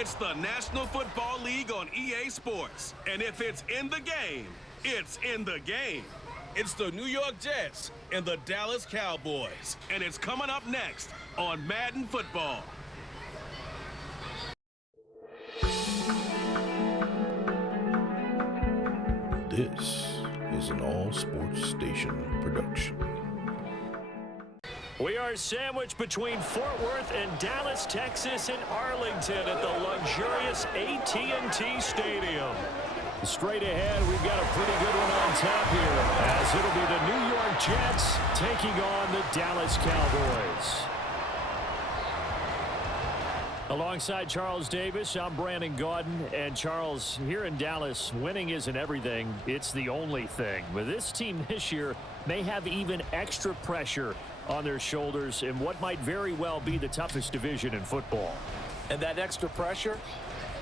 It's the National Football League on EA Sports. And if it's in the game, it's in the game. It's the New York Jets and the Dallas Cowboys. And it's coming up next on Madden Football. This is an all-sports station production. We are sandwiched between Fort Worth and Dallas, Texas, and Arlington at the luxurious AT&T Stadium. Straight ahead, we've got a pretty good one on tap here, as it'll be the New York Jets taking on the Dallas Cowboys. Alongside Charles Davis, I'm Brandon Gaudin. And Charles, here in Dallas, winning isn't everything. It's the only thing. But this team this year may have even extra pressure on their shoulders in what might very well be the toughest division in football. And that extra pressure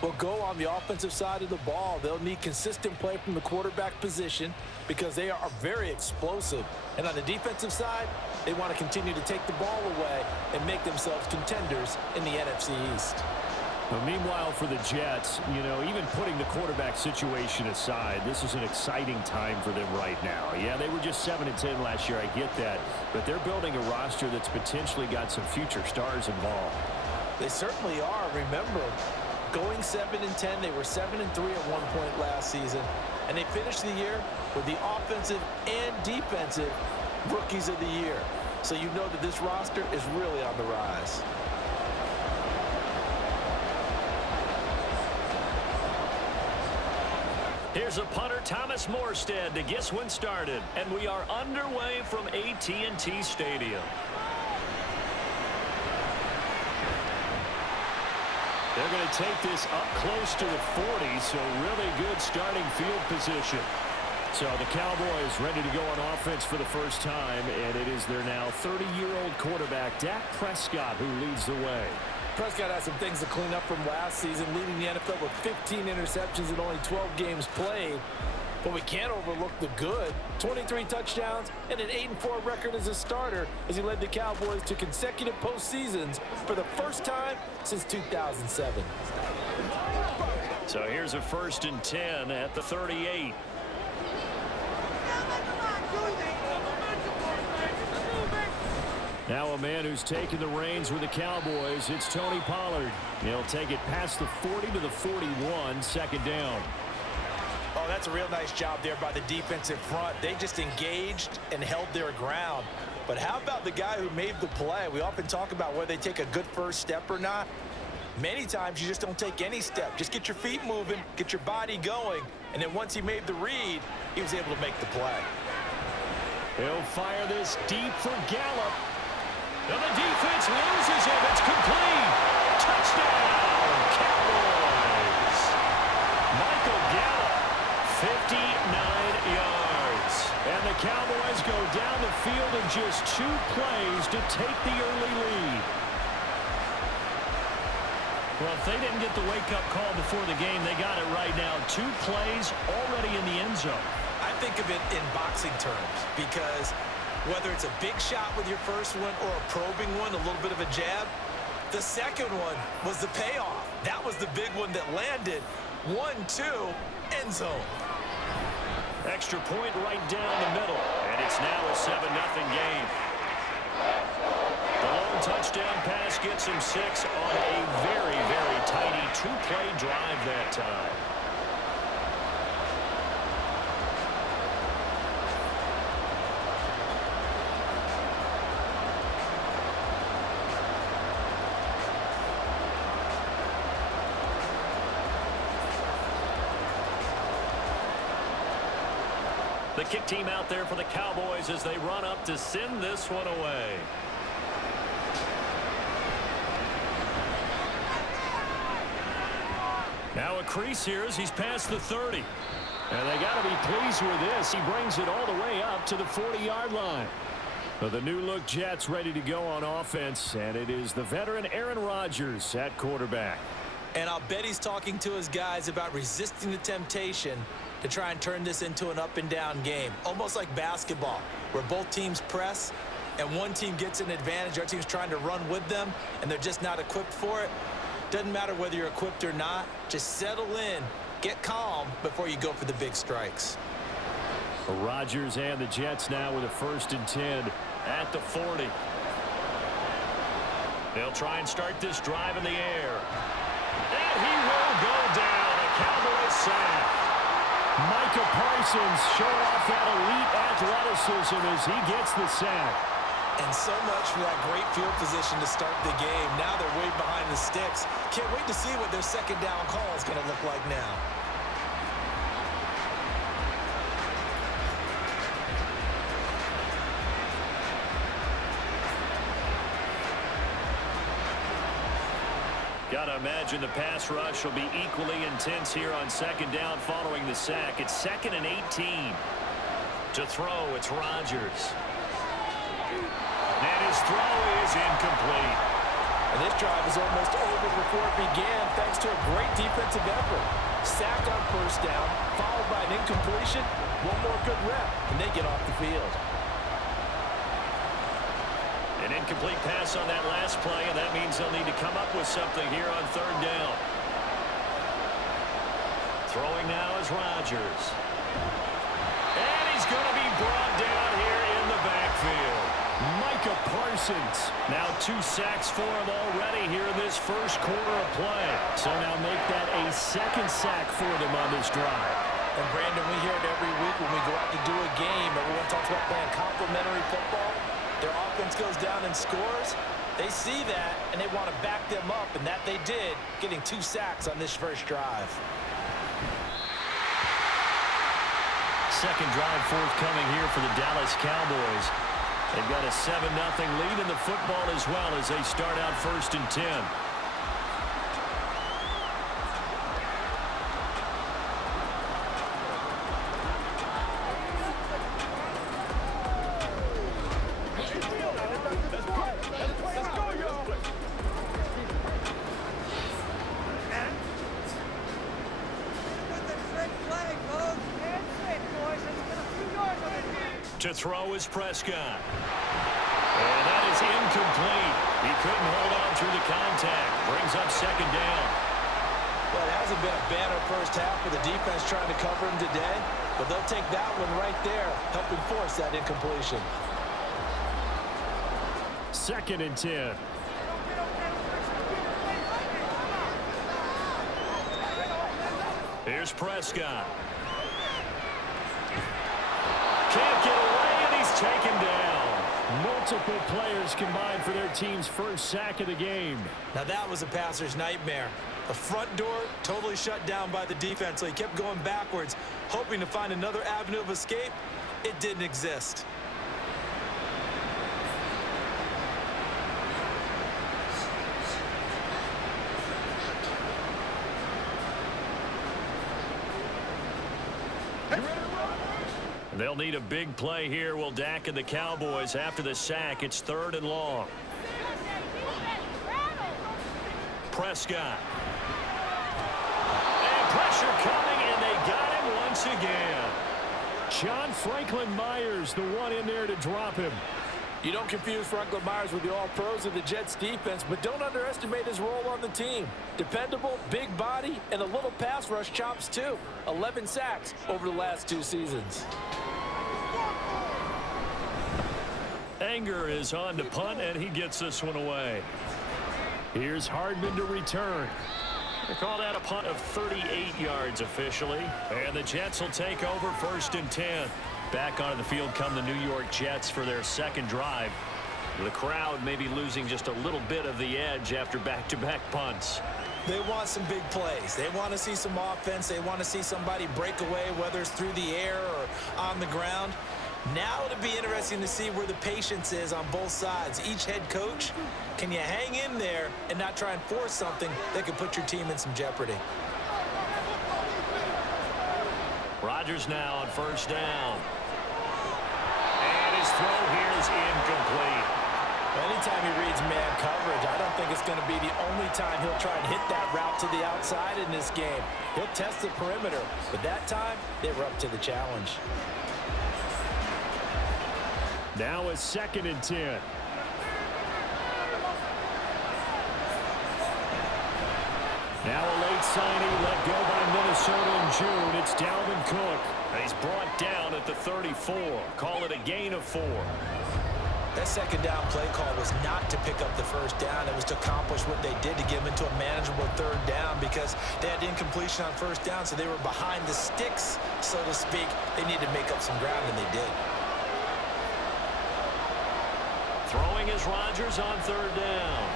will go on the offensive side of the ball. They'll need consistent play from the quarterback position because they are very explosive. And on the defensive side, they want to continue to take the ball away and make themselves contenders in the NFC East. Well, meanwhile, for the Jets, you know, even putting the quarterback situation aside, this is an exciting time for them right now. Yeah, they were just 7-10 last year, I get that. But they're building a roster that's potentially got some future stars involved. They certainly are. Remember, going 7-10, they were 7-3 at one point last season. And they finished the year with the offensive and defensive rookies of the year. So you know that this roster is really on the rise. Here's a punter, Thomas Morstead, to get one started. And we are underway from AT&T Stadium. They're going to take this up close to the 40, so really good starting field position. So the Cowboys ready to go on offense for the first time, and it is their now 30-year-old quarterback, Dak Prescott, who leads the way. Prescott has some things to clean up from last season, leading the NFL with 15 interceptions in only 12 games played. But we can't overlook the good. 23 touchdowns and an 8-4 record as a starter as he led the Cowboys to consecutive postseasons for the first time since 2007. So here's a 1st and 10 at the 38. Now a man who's taken the reins with the Cowboys, it's Tony Pollard. He'll take it past the 40 to the 41, 2nd down. Oh, that's a real nice job there by the defensive front. They just engaged and held their ground. But how about the guy who made the play? We often talk about whether they take a good first step or not. Many times you just don't take any step. Just get your feet moving, get your body going, and then once he made the read, he was able to make the play. He'll fire this deep for Gallup. And the defense loses him. It's complete. Touchdown, Cowboys. Michael Gallup, 59 yards. And the Cowboys go down the field in just 2 plays to take the early lead. Well, if they didn't get the wake-up call before the game, they got it right now. 2 plays already in the end zone. I think of it in boxing terms because whether it's a big shot with your first one or a probing one, a little bit of a jab, the second one was the payoff. That was the big one that landed. 1-2, end zone. Extra point right down the middle, and it's now a 7-0 game. The long touchdown pass gets him 6 on a very, very tidy 2-play drive that time. The kick team out there for the Cowboys as they run up to send this one away. Now a crease here as he's past the 30. And they got to be pleased with this. He brings it all the way up to the 40-yard line. So the new-look Jets ready to go on offense, and it is the veteran Aaron Rodgers at quarterback. And I'll bet he's talking to his guys about resisting the temptation to try and turn this into an up-and-down game, almost like basketball, where both teams press and one team gets an advantage, our team's trying to run with them, and they're just not equipped for it. Doesn't matter whether you're equipped or not. Just settle in, get calm before you go for the big strikes. Rodgers and the Jets now with a 1st and 10 at the 40. They'll try and start this drive in the air. And he will go down. A Cowboys sack. Micah Parsons showing off that elite athleticism as he gets the sack. And so much for that great field position to start the game. Now they're way behind the sticks. Can't wait to see what their second down call is going to look like now. Gotta imagine the pass rush will be equally intense here on 2nd down following the sack. It's 2nd and 18. To throw, it's Rodgers. And his throw is incomplete. And this drive is almost over before it began thanks to a great defensive effort. Sack on 1st down, followed by an incompletion. One more good rep, and they get off the field. An incomplete pass on that last play, and that means they'll need to come up with something here on 3rd down. Throwing now is Rodgers. And he's going to be brought down here in the backfield. Micah Parsons. Now 2 sacks for him already here in this 1st quarter of play. So now make that a 2nd sack for them on this drive. And Brandon, we hear it every week when we go out to do a game. Everyone talks about playing complementary football. Their offense goes down and scores. They see that, and they want to back them up, and that they did, getting 2 sacks on this 1st drive. Second drive forthcoming here for the Dallas Cowboys. They've got a 7-0 lead in the football as well as they start out 1st and 10. To throw is Prescott. And that is incomplete. He couldn't hold on through the contact. Brings up 2nd down. Well, it hasn't been a banner 1st half for the defense trying to cover him today, but they'll take that one right there, helping force that incompletion. 2nd and 10. Here's Prescott. Can't get away, and he's taken down. Multiple players combined for their team's 1st sack of the game. Now that was a passer's nightmare. The front door totally shut down by the defense, so he kept going backwards, hoping to find another avenue of escape. It didn't exist. They'll need a big play here. Will Dak and the Cowboys after the sack. It's 3rd and long. Prescott. And pressure coming, and they got him once again. John Franklin Myers, the one in there to drop him. You don't confuse Franklin Myers with the all-pros of the Jets defense, but don't underestimate his role on the team. Dependable, big body, and a little pass rush chops too. 11 sacks over the last 2 seasons. Anger is on to punt, and he gets this one away. Here's Hardman to return. They call that a punt of 38 yards officially. And the Jets will take over 1st and 10. Back onto the field come the New York Jets for their 2nd drive. The crowd may be losing just a little bit of the edge after back-to-back punts. They want some big plays. They want to see some offense. They want to see somebody break away, whether it's through the air or on the ground. Now it'll be interesting to see where the patience is on both sides. Each head coach, can you hang in there and not try and force something that could put your team in some jeopardy? Rodgers now on 1st down. And his throw here is incomplete. Anytime he reads man coverage, I don't think it's going to be the only time he'll try and hit that route to the outside in this game. He'll test the perimeter, but that time they were up to the challenge. Now a 2nd and 10. Now a late signing let go by Minnesota in June. It's Dalvin Cook. He's brought down at the 34. Call it a gain of 4. That second down play call was not to pick up the first down. It was to accomplish what they did to get them into a manageable third down because they had incompletion on first down, so they were behind the sticks, so to speak. They needed to make up some ground, and they did. Throwing is Rodgers on third down.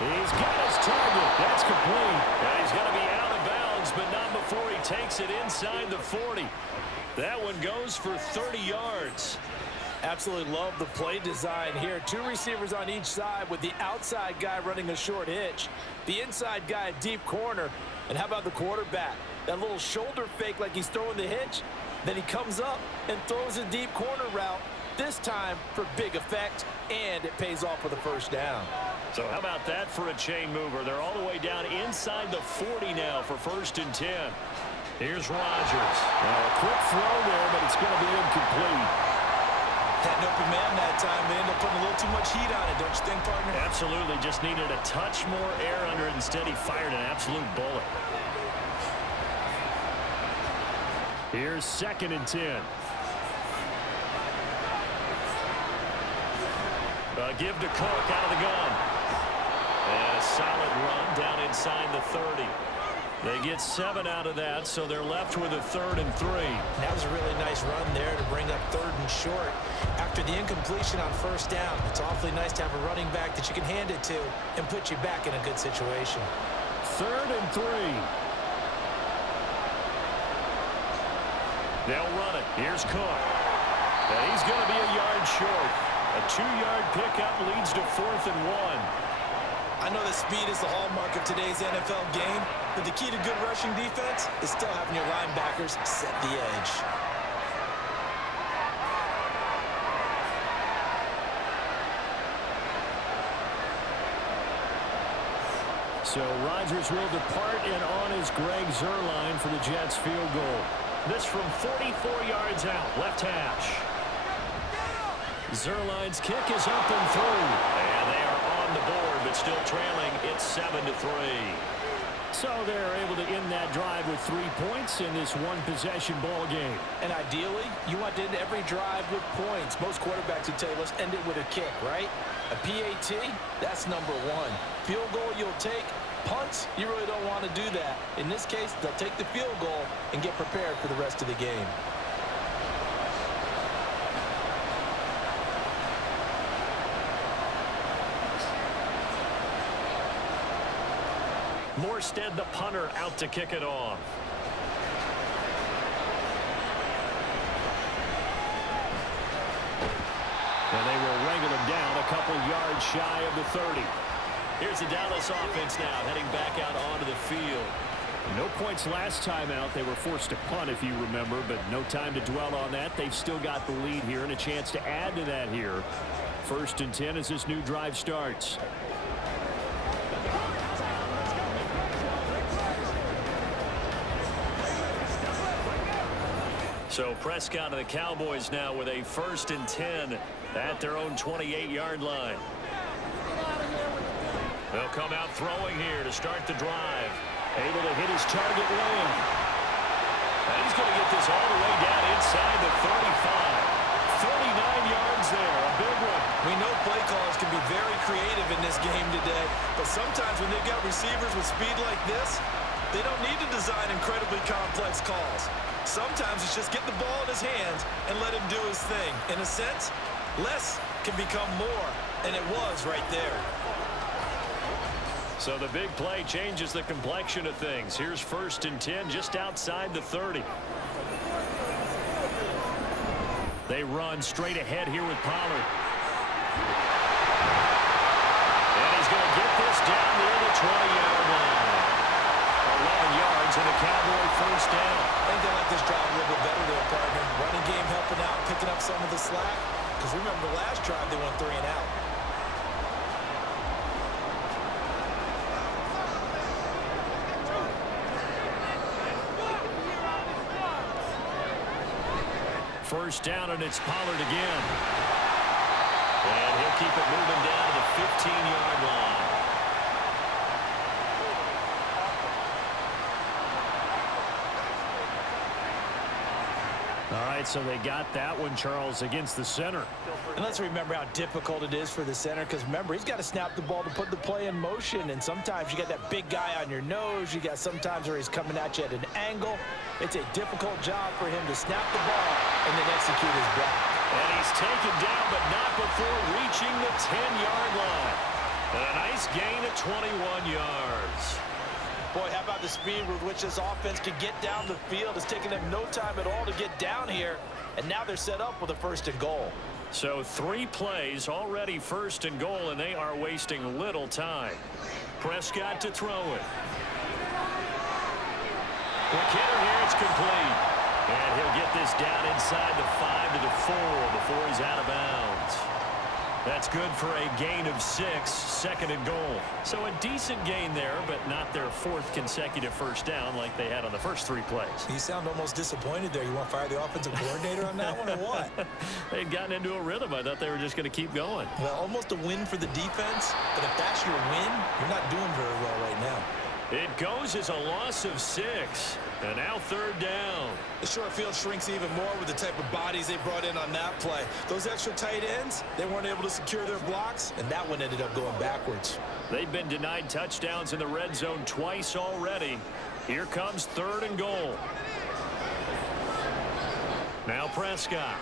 He's got his target. That's complete. And he's going to be out of bounds, but not before he takes it inside the 40. That one goes for 30 yards. Absolutely love the play design here. 2 receivers on each side with the outside guy running a short hitch, the inside guy a deep corner. And how about the quarterback? That little shoulder fake like he's throwing the hitch. Then he comes up and throws a deep corner route, this time for big effect, and it pays off with a first down. So how about that for a chain mover? They're all the way down inside the 40 now for 1st and 10. Here's Rodgers. Now a quick throw there, but it's going to be incomplete. Had an open man that time. They ended up putting a little too much heat on it, don't you think, partner? Absolutely. Just needed a touch more air under it. Instead, he fired an absolute bullet. Here's 2nd and 10. Give to Cook out of the gun. And a solid run down inside the 30. They get 7 out of that, so they're left with a 3rd and 3. That was a really nice run there to bring up 3rd and short. After the incompletion on first down, it's awfully nice to have a running back that you can hand it to and put you back in a good situation. 3rd and 3. They'll run it. Here's Cook. And he's going to be a yard short. A 2-yard pickup leads to 4th and 1. I know that speed is the hallmark of today's NFL game, but the key to good rushing defense is still having your linebackers set the edge. So Rodgers will depart, and on is Greg Zuerlein for the Jets field goal. This from 44 yards out, left hash. Zuerlein's kick is up and through. And they are on the board, but still trailing. It's 7-3. So they're able to end that drive with 3 points in this one-possession ball game. And ideally, you want to end every drive with points. Most quarterbacks would tell you, let's end it with a kick, right? A PAT, that's number 1. Field goal you'll take. Punts, you really don't want to do that. In this case, they'll take the field goal and get prepared for the rest of the game. Morstead, the punter, out to kick it off. And they will wrangle him down a couple yards shy of the 30. Here's the Dallas offense now, heading back out onto the field. No points last time out. They were forced to punt, if you remember, but no time to dwell on that. They've still got the lead here and a chance to add to that here. 1st and 10 as this new drive starts. So Prescott and the Cowboys now with a 1st and 10 at their own 28-yard line. They'll come out throwing here to start the drive. Able to hit his target lane. And he's going to get this all the way down inside the 35. 39 yards there, a big one. We know play callers can be very creative in this game today, but sometimes when they've got receivers with speed like this, they don't need to design incredibly complex calls. Sometimes it's just get the ball in his hands and let him do his thing. In a sense, less can become more, and it was right there. So the big play changes the complexion of things. Here's 1st and 10 just outside the 30. They run straight ahead here with Pollard. And he's going to get this down near the 20-yard line. 11 yards and a Cowboy 1st down. I think they like this drive a little bit better there, partner. Running game helping out, picking up some of the slack. Because remember the last drive they went 3 and out. First down, and it's Pollard again. And he'll keep it moving down to the 15-yard line. All right, so they got that one, Charles, against the center. And let's remember how difficult it is for the center, because remember, he's got to snap the ball to put the play in motion, and sometimes you got that big guy on your nose. You got sometimes where he's coming at you at an angle. It's a difficult job for him to snap the ball and then execute his block. And he's taken down, but not before reaching the 10-yard line. And a nice gain of 21 yards. Boy, how about the speed with which this offense can get down the field? It's taken them no time at all to get down here, and now they're set up with a 1st and goal. So 3 plays, already 1st and goal, and they are wasting little time. Prescott to throw it. Quick hitter here, it's complete. And he'll get this down inside the 5 to the 4 before he's out of bounds. That's good for a gain of 6, 2nd and goal. So a decent gain there, but not their 4th consecutive first down like they had on the first 3 plays. You sound almost disappointed there. You want to fire the offensive coordinator on that one or what? They'd gotten into a rhythm. I thought they were just going to keep going. Well, almost a win for the defense, but if that's your win, you're not doing very well right now. It goes as a loss of 6. And now 3rd down. The short field shrinks even more with the type of bodies they brought in on that play. Those extra tight ends, they weren't able to secure their blocks, and that one ended up going backwards. They've been denied touchdowns in the red zone twice already. Here comes 3rd and goal. Now Prescott.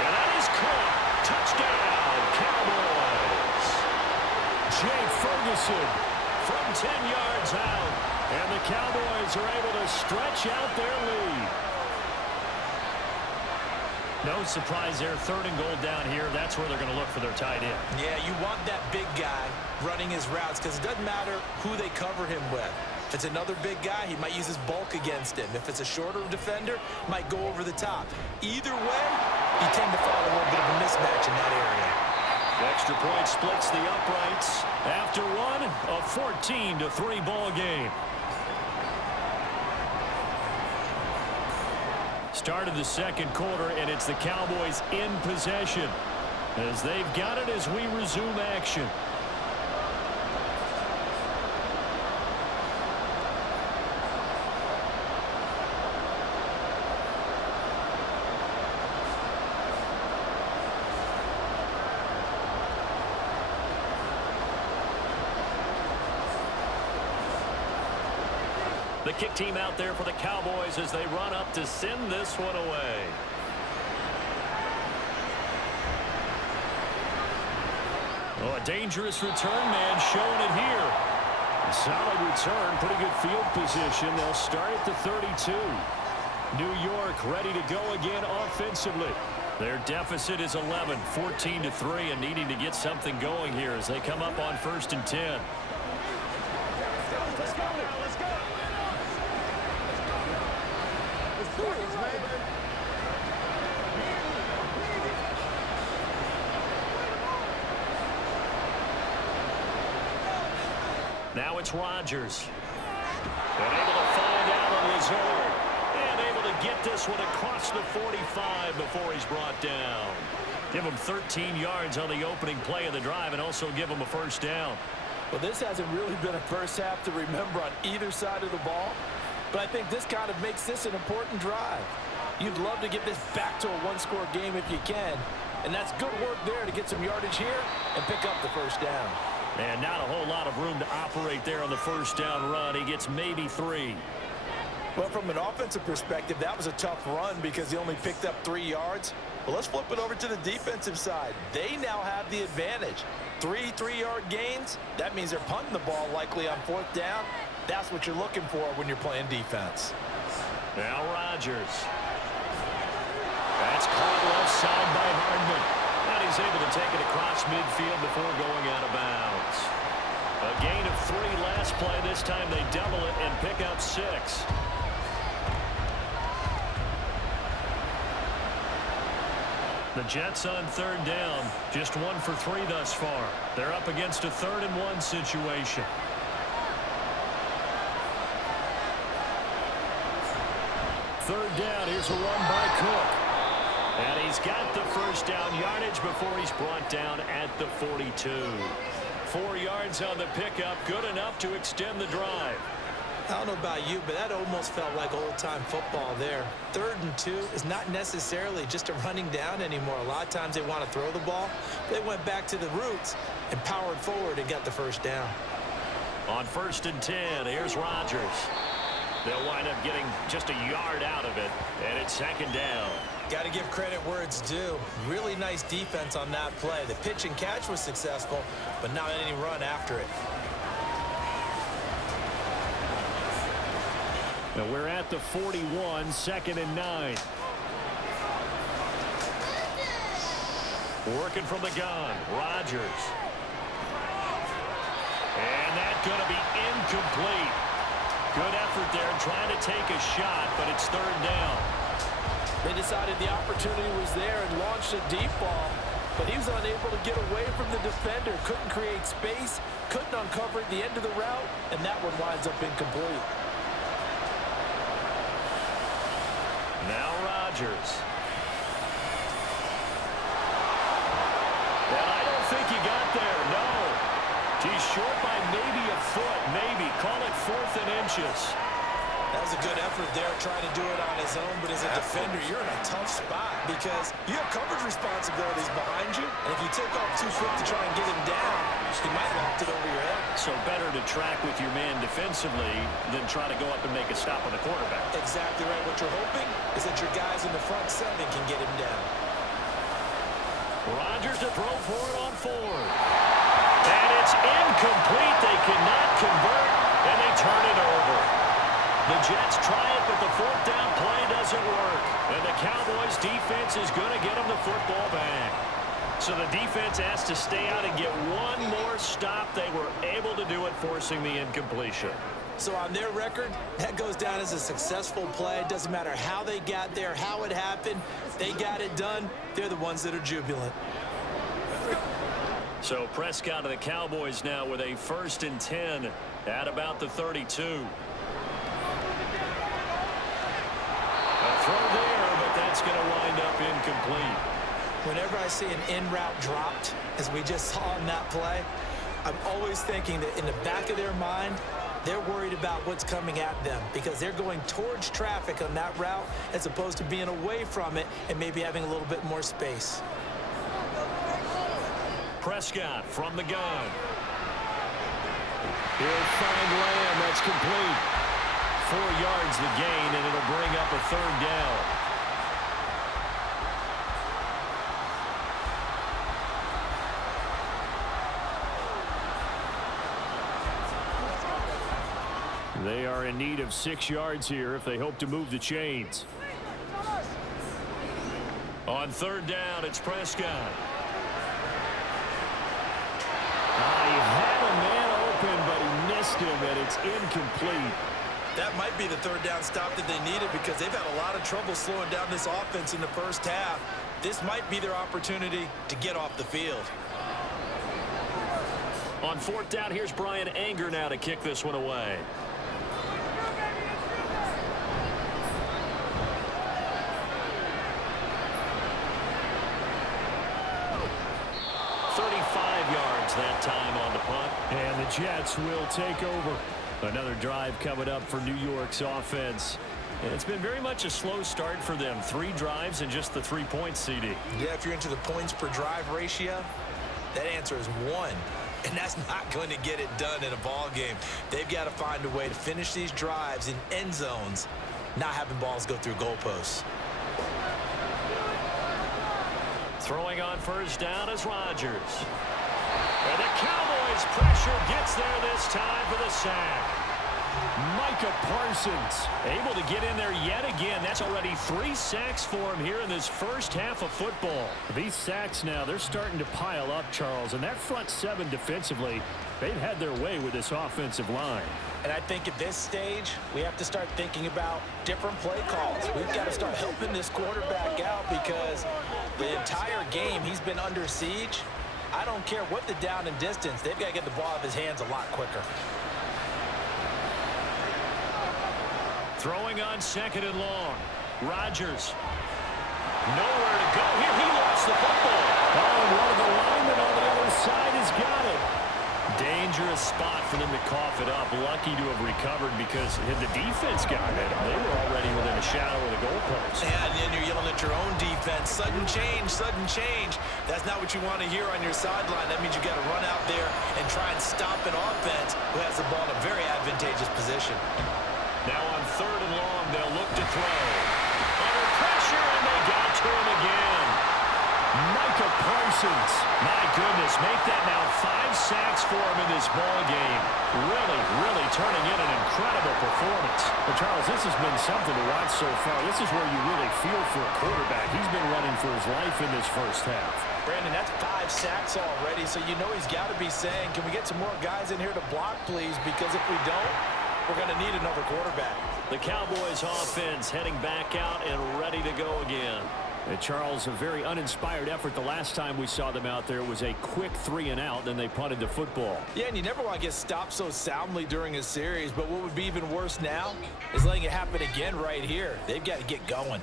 And that is caught. Touchdown, Cowboys. Jake Ferguson from 10 yards out, and the Cowboys are able to stretch out their lead. No surprise there, 3rd and goal down here. That's where they're going to look for their tight end. Yeah, you want that big guy running his routes because it doesn't matter who they cover him with. If it's another big guy, he might use his bulk against him. If it's a shorter defender, might go over the top. Either way, you tend to find a little bit of a mismatch in that area. Extra point splits the uprights. After one, a 14-3 ball game. Start of the 2nd quarter, and it's the Cowboys in possession as they've got it as we resume action. The kick team out there for the Cowboys as they run up to send this one away. Oh, a dangerous return man showing it here. A solid return, pretty good field position. They'll start at the 32. New York ready to go again offensively. Their deficit is 11, 14-3, and needing to get something going here as they come up on 1st and 10. Let's go. Let's go. Now it's Rodgers. And able to find Allen Lazard. And able to get this one across the 45 before he's brought down. Give him 13 yards on the opening play of the drive and also give him a 1st down. Well, this hasn't really been a first half to remember on either side of the ball. But I think this kind of makes this an important drive. You'd love to get this back to a 1-score game if you can. And that's good work there to get some yardage here and pick up the 1st down. And not a whole lot of room to operate there on the 1st down run. He gets maybe 3. Well, from an offensive perspective, that was a tough run because he only picked up 3 yards. Well, let's flip it over to the defensive side. They now have the advantage. 3 3-yard gains. That means they're punting the ball likely on 4th down. That's what you're looking for when you're playing defense. Now Rodgers. That's caught left side by Hardman. And he's able to take it across midfield before going out of bounds. A gain of 3 last play. This time they double it and pick up 6. The Jets on 3rd down. Just 1 for 3 thus far. They're up against a 3rd and 1 situation. Third down. Here's a run by Cook. And he's got the 1st down yardage before he's brought down at the 42. 4 yards on the pickup. Good enough to extend the drive. I don't know about you, but that almost felt like old-time football there. 3rd and 2 is not necessarily just a running down anymore. A lot of times they want to throw the ball. They went back to the roots and powered forward and got the first down. On 1st and 10, here's Rodgers. They'll wind up getting just a yard out of it, and it's 2nd down. Got to give credit where it's due. Really nice defense on that play. The pitch and catch was successful, but not any run after it. Now we're at the 41, 2nd and 9. Working from the gun, Rodgers. And that's going to be incomplete. Good effort there trying to take a shot, but it's 3rd down. They decided the opportunity was there and launched a deep ball, but he was unable to get away from the defender. Couldn't create space, couldn't uncover at the end of the route, and that one winds up incomplete. Now Rodgers. And I don't think he got there, no. He's short by maybe a foot, maybe. Call it 4th and inches. That was a good effort there, trying to do it on his own, but as a defender, you're in a tough spot because you have coverage responsibilities behind you, and if you take off too quick to try and get him down, you might loft it over your head. So better to track with your man defensively than try to go up and make a stop on the quarterback. Exactly right. What you're hoping is that your guys in the front 7 can get him down. Rodgers to throw for it on 4. And it's incomplete. They cannot convert, and they turn it over. The Jets try it, but the 4th down play doesn't work. And the Cowboys defense is going to get them the football back. So the defense has to stay out and get one more stop. They were able to do it, forcing the incompletion. So on their record, that goes down as a successful play. It doesn't matter how they got there, how it happened. They got it done. They're the ones that are jubilant. So Prescott of the Cowboys now with a 1st and 10 at about the 32. A throw there, but that's going to wind up incomplete. Whenever I see an in-route dropped, as we just saw in that play, I'm always thinking that in the back of their mind, they're worried about what's coming at them because they're going towards traffic on that route as opposed to being away from it and maybe having a little bit more space. Prescott from the gun. He'll find Lamb. That's complete. 4 yards the gain, and it'll bring up a 3rd down. They are in need of 6 yards here if they hope to move the chains. On 3rd down, it's Prescott. He had a man open, but he missed him, and it's incomplete. That might be the 3rd down stop that they needed because they've had a lot of trouble slowing down this offense in the first half. This might be their opportunity to get off the field. On 4th down, here's Brian Anger now to kick this one away. That time on the punt. And the Jets will take over. Another drive coming up for New York's offense. And it's been very much a slow start for them. 3 drives and just the 3 points, CD. Yeah, if you're into the points per drive ratio, that answer is 1. And that's not going to get it done in a ball game. They've got to find a way to finish these drives in end zones, not having balls go through goalposts. Throwing on 1st down is Rodgers. And the Cowboys pressure gets there this time for the sack. Micah Parsons able to get in there yet again. That's already 3 sacks for him here in this first half of football. These sacks now, they're starting to pile up, Charles. And that front 7 defensively, they've had their way with this offensive line. And I think at this stage, we have to start thinking about different play calls. We've got to start helping this quarterback out because the entire game he's been under siege. I don't care what the down and distance. They've got to get the ball out of his hands a lot quicker. Throwing on 2nd and long. Rodgers. Nowhere to go here. He lost the football. Oh, and one of the linemen on the other side has got it. Dangerous spot for them to cough it up. Lucky to have recovered because had the defense gotten it, they were already within a shadow of the goalpost. Yeah, and then you're yelling at your own defense. Sudden change, sudden change. That's not what you want to hear on your sideline. That means you got to run out there and try and stop an offense who has the ball in a very advantageous position. Now on 3rd and long, they'll look to throw. Under pressure, and they got to him again. Micah Parsons, my goodness, make that now 5 sacks for him in this ball game. Really turning in an incredible performance. Well, Charles, this has been something to watch so far. This is where you really feel for a quarterback. He's been running for his life in this first half. Brandon, that's 5 sacks already, so you know he's got to be saying, can we get some more guys in here to block, please? Because if we don't, we're going to need another quarterback. The Cowboys offense heading back out and ready to go again. And Charles, a very uninspired effort. The last time we saw them out there was a quick 3 and out, then they punted the football. Yeah, and you never want to get stopped so soundly during a series, but what would be even worse now is letting it happen again right here. They've got to get going.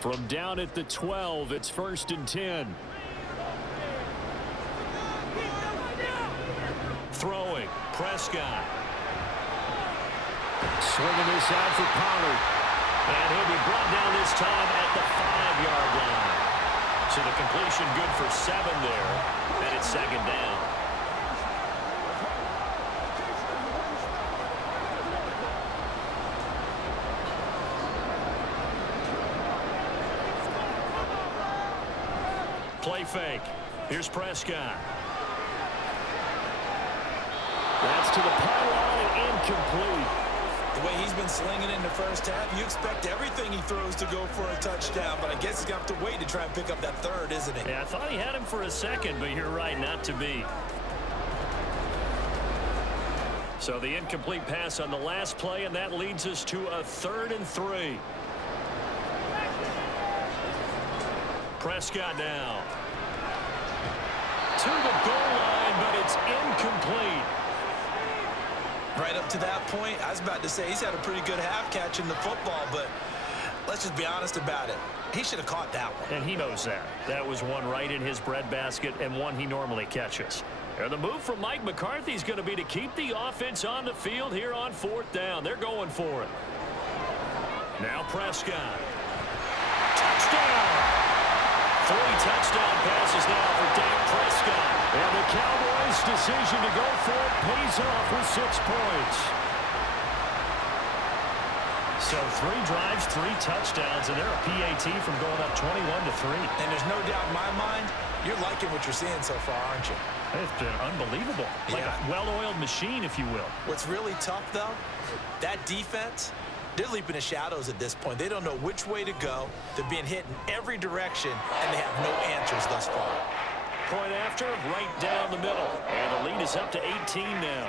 From down at the 12, it's 1st and 10. Throwing, Prescott. Swinging this out for Pollard. And he'll be brought down this time at the 5-yard line. So the completion good for 7 there, and it's 2nd down. Play fake. Here's Prescott. That's to the pylon and incomplete. The way he's been slinging in the first half, you expect everything he throws to go for a touchdown, but I guess he's going to have to wait to try and pick up that 3rd, isn't he? Yeah, I thought he had him for a second, but you're right, not to be. So the incomplete pass on the last play, and that leads us to a 3rd and 3. Prescott now. To the goal line, but it's incomplete. Right up to that point, I was about to say he's had a pretty good half catching the football, but let's just be honest about it. He should have caught that one. And he knows that. That was one right in his breadbasket and one he normally catches. And the move from Mike McCarthy is going to be to keep the offense on the field here on 4th down. They're going for it. Now Prescott. Touchdown! 3 touchdown passes now for Dak Prescott. And the Cowboys' decision to go for it pays off with 6 points. So 3 drives, 3 touchdowns, and they're a PAT from going up 21-3. And there's no doubt in my mind, you're liking what you're seeing so far, aren't you? It's been unbelievable. Like a well-oiled machine, if you will. What's really tough, though, that defense, they're leaping the shadows at this point. They don't know which way to go. They're being hit in every direction, and they have no answers thus far. Point after, right down the middle. And the lead is up to 18 now.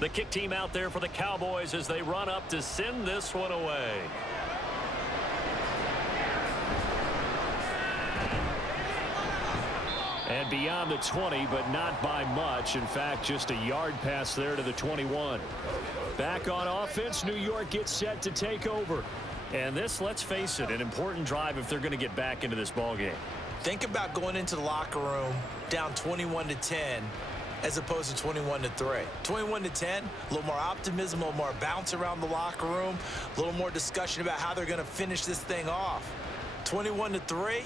The kick team out there for the Cowboys as they run up to send this one away. And beyond the 20, but not by much. In fact, just a yard pass there to the 21. Back on offense, New York gets set to take over. And this, let's face it, an important drive if they're going to get back into this ballgame. Think about going into the locker room down 21-10 as opposed to 21-3. 21-10, a little more optimism, a little more bounce around the locker room, a little more discussion about how they're going to finish this thing off. 21-3,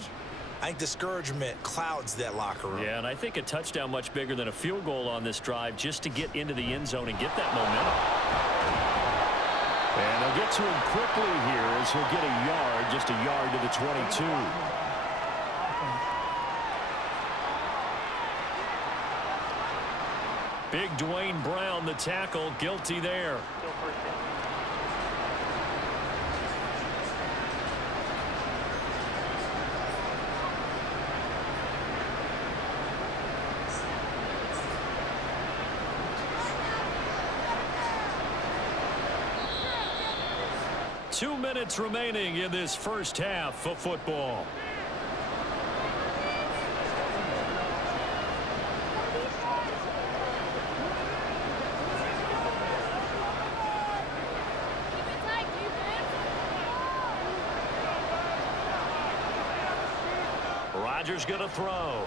I think discouragement clouds that locker room. Yeah, and I think a touchdown much bigger than a field goal on this drive just to get into the end zone and get that momentum. And they'll get to him quickly here as he'll get a yard, just a yard to the 22. Big Dwayne Brown, the tackle, guilty there. 2 minutes remaining in this first half of football. Rodgers going to throw.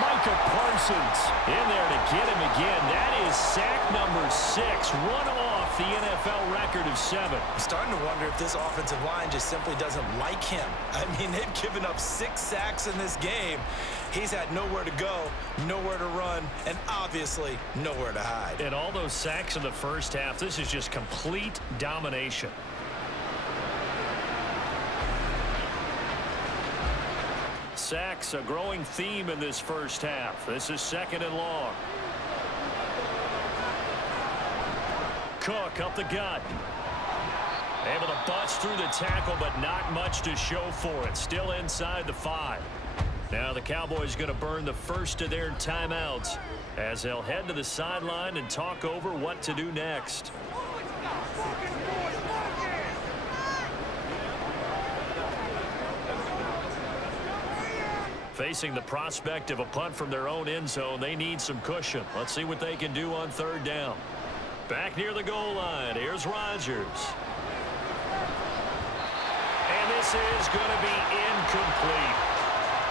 Micah Parsons in there to get him again. That is sack number 6, one off the NFL record of 7. I'm starting to wonder if this offensive line just simply doesn't like him. I mean, they've given up 6 sacks in this game. He's had nowhere to go, nowhere to run, and obviously nowhere to hide. And all those sacks in the first half, this is just complete domination. Sacks, a growing theme in this first half. This is 2nd and long. Cook up the gut. Able to bust through the tackle, but not much to show for it. Still inside the 5. Now the Cowboys going to burn the first of their timeouts as they'll head to the sideline and talk over what to do next. Facing the prospect of a punt from their own end zone, they need some cushion. Let's see what they can do on 3rd down. Back near the goal line, here's Rodgers. And this is going to be incomplete.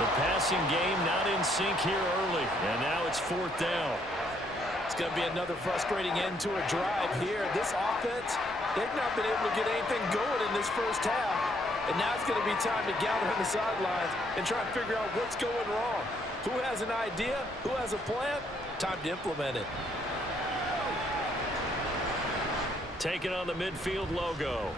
The passing game not in sync here early, and now it's 4th down. It's going to be another frustrating end to a drive here. This offense, they've not been able to get anything going in this first half. And now it's going to be time to gather on the sidelines and try and figure out what's going wrong. Who has an idea? Who has a plan? Time to implement it. Taking on the midfield logo.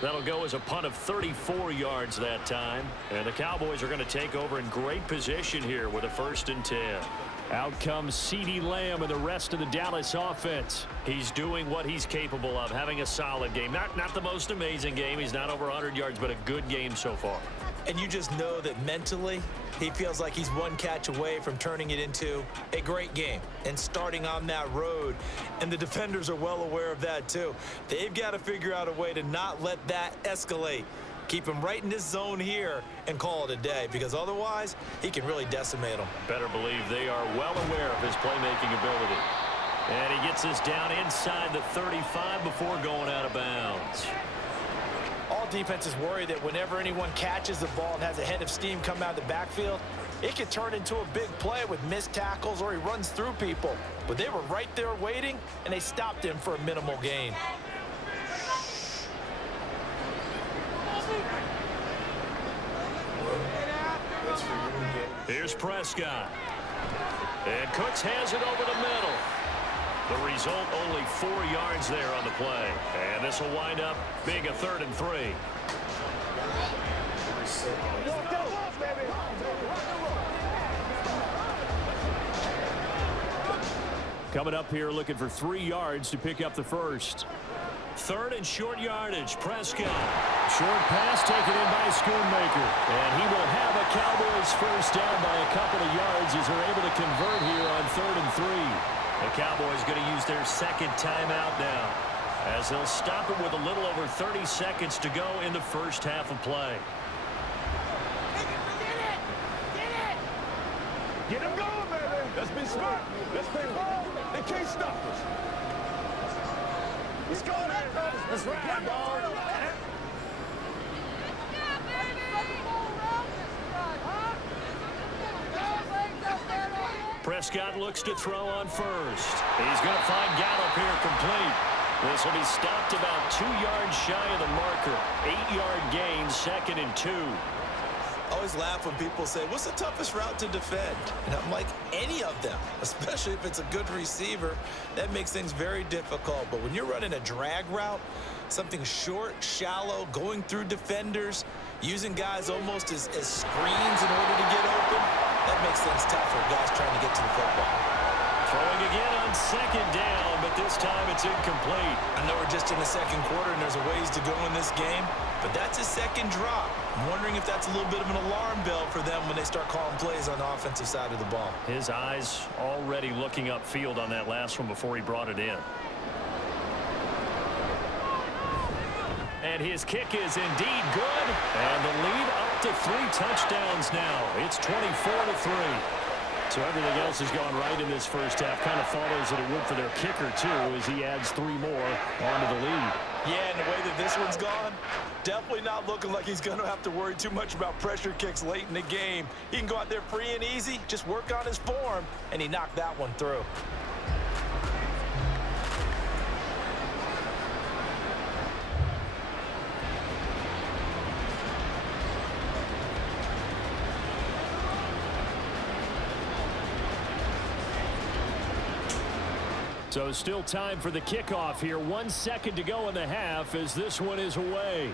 That'll go as a punt of 34 yards that time. And the Cowboys are going to take over in great position here with a 1st and 10. Out comes CeeDee Lamb and the rest of the Dallas offense. He's doing what he's capable of, having a solid game. Not the most amazing game. He's not over 100 yards, but a good game so far. And you just know that mentally, he feels like he's one catch away from turning it into a great game and starting on that road. And the defenders are well aware of that, too. They've got to figure out a way to not let that escalate. Keep him right in this zone here and call it a day, because otherwise he can really decimate them. Better believe they are well aware of his playmaking ability. And he gets this down inside the 35 before going out of bounds. All defenses worry that whenever anyone catches the ball and has a head of steam come out of the backfield, it can turn into a big play with missed tackles or he runs through people. But they were right there waiting, and they stopped him for a minimal gain. Here's Prescott. And Cooks has it over the middle. The result, only 4 yards there on the play. And this will wind up being a 3rd and 3. Coming up here looking for 3 yards to pick up the first. 3rd and short yardage. Prescott. Short pass taken in by Schoonmaker. And he will have a Cowboys first down by a couple of yards as they're able to convert here on 3rd and 3. The Cowboys going to use their 2nd timeout now, as they'll stop it with a little over 30 seconds to go in the first half of play. Get him going, baby. Let's be smart. Let's play ball. They can't stop us. Let's go there, fellas. Let's ride, dog. Prescott looks to throw on first. He's going to find Gallup here complete. This will be stopped about 2 yards shy of the marker. 8-yard gain, 2nd and 2. I always laugh when people say, what's the toughest route to defend? And I'm like, any of them, especially if it's a good receiver. That makes things very difficult. But when you're running a drag route, something short, shallow, going through defenders, using guys almost as screens in order to get open, that makes things tough for guys trying to get to the football. Throwing again on 2nd down, but this time it's incomplete. I know we're just in the 2nd quarter and there's a ways to go in this game, but that's a 2nd drop. I'm wondering if that's a little bit of an alarm bell for them when they start calling plays on the offensive side of the ball. His eyes already looking upfield on that last one before he brought it in. And his kick is indeed good. And the lead up to 3 touchdowns now. It's 24-3. So everything else has gone right in this first half. Kind of follows that it would for their kicker, too, as he adds 3 more onto the lead. Yeah, and the way that this one's gone, definitely not looking like he's going to have to worry too much about pressure kicks late in the game. He can go out there free and easy, just work on his form, and he knocked that one through. So still time for the kickoff here. 1 second to go in the half as this one is away.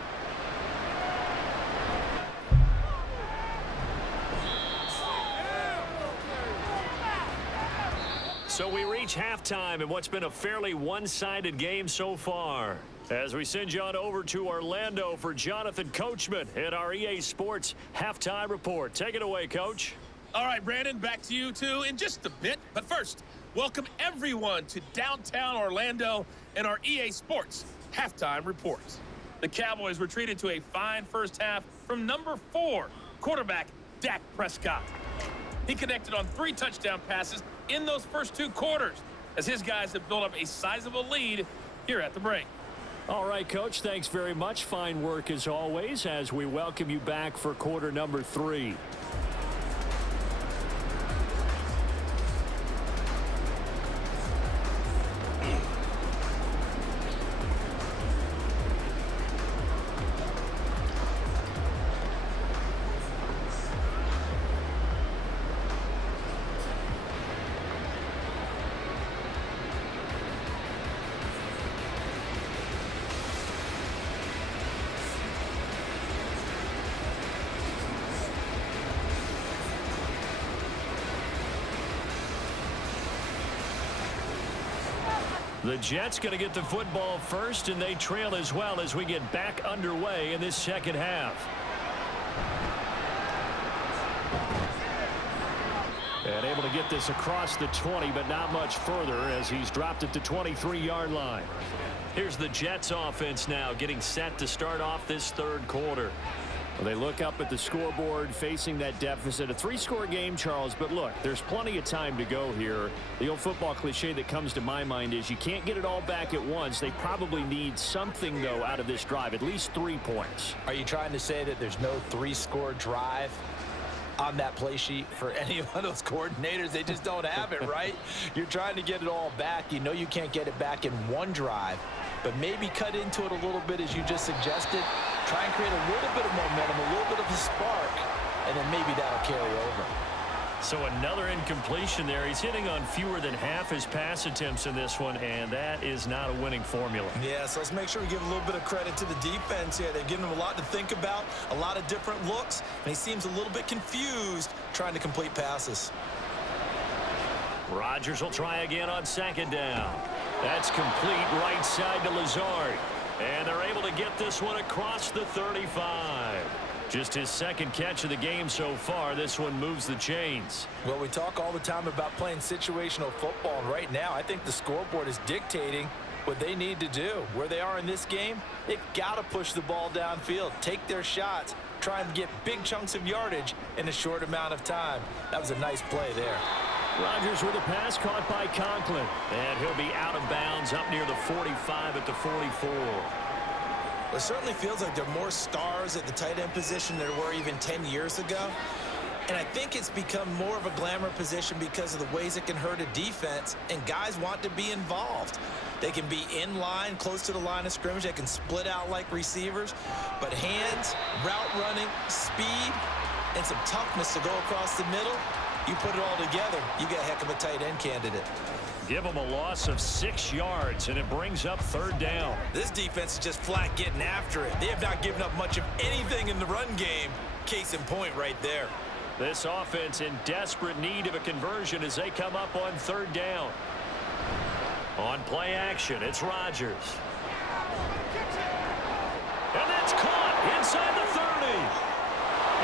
So we reach halftime in what's been a fairly one-sided game so far. As we send you on over to Orlando for Jonathan Coachman at our EA Sports Halftime Report. Take it away, Coach. All right, Brandon, back to you two in just a bit. But first, welcome everyone to downtown Orlando and our EA Sports Halftime Report. The Cowboys were treated to a fine first half from number 4, quarterback Dak Prescott. He connected on 3 touchdown passes in those first 2 quarters as his guys have built up a sizable lead here at the break. All right, Coach, thanks very much. Fine work as always as we welcome you back for quarter number 3. The Jets going to get the football first, and they trail as well as we get back underway in this second half. And able to get this across the 20, but not much further as he's dropped it to 23-yard line. Here's the Jets offense now getting set to start off this third quarter. Well, they look up at the scoreboard facing that deficit. A 3-score game, Charles, but look, there's plenty of time to go here. The old football cliche that comes to my mind is you can't get it all back at once. They probably need something, though, out of this drive, at least 3 points. Are you trying to say that there's no 3-score drive on that play sheet for any one of those coordinators? They just don't have it, right? You're trying to get it all back. You know you can't get it back in one drive, but maybe cut into it a little bit as you just suggested. Try and create a little bit of momentum, a little bit of a spark, and then maybe that'll carry over. So another incompletion there. He's hitting on fewer than half his pass attempts in this one, and that is not a winning formula. Yeah, so let's make sure we give a little bit of credit to the defense here. They've given him a lot to think about, a lot of different looks, and he seems a little bit confused trying to complete passes. Rodgers will try again on second down. That's complete right side to Lazard. And they're able to get this one across the 35. Just his second catch of the game so far. This one moves the chains. Well, we talk all the time about playing situational football, and right now I think the scoreboard is dictating what they need to do. Where they are in this game, they've got to push the ball downfield, take their shots, try and get big chunks of yardage in a short amount of time. That was a nice play there. Rodgers with a pass caught by Conklin. And he'll be out of bounds up near the 45 at the 44. It certainly feels like there are more stars at the tight end position than there were even 10 years ago. And I think it's become more of a glamour position because of the ways it can hurt a defense, and guys want to be involved. They can be in line, close to the line of scrimmage. They can split out like receivers. But hands, route running, speed, and some toughness to go across the middle, you put it all together, you get a heck of a tight end candidate. Give them a loss of 6 yards, and it brings up third down. This defense is just flat getting after it. They have not given up much of anything in the run game. Case in point right there. This offense in desperate need of a conversion as they come up on third down. On play action, it's Rodgers. And that's caught inside the 30.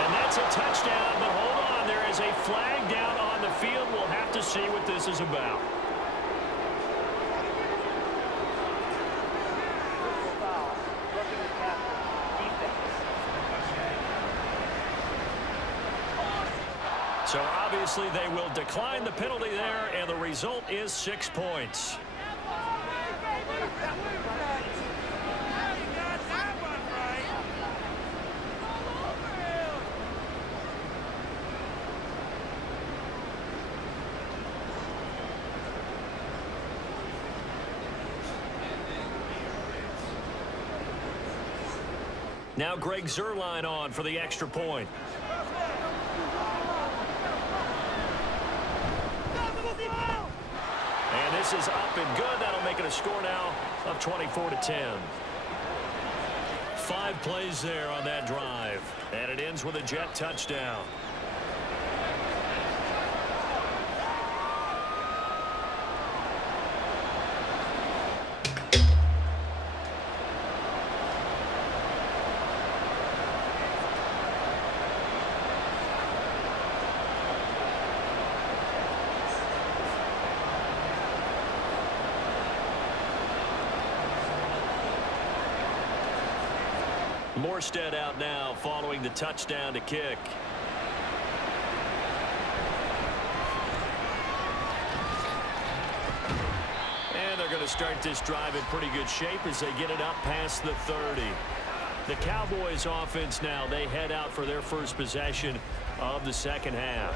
And that's a touchdown, but hold on. There is a flag down on the field. We'll have to see what this is about. So obviously they will decline the penalty there, and the result is 6 points. Now Greg Zuerlein on for the extra point. And this is up and good. That'll make it a score now of 24-10. 5 plays there on that drive. And it ends with a Jet touchdown. Morstead out now following the touchdown to kick. And they're going to start this drive in pretty good shape as they get it up past the 30. The Cowboys offense now, they head out for their first possession of the second half.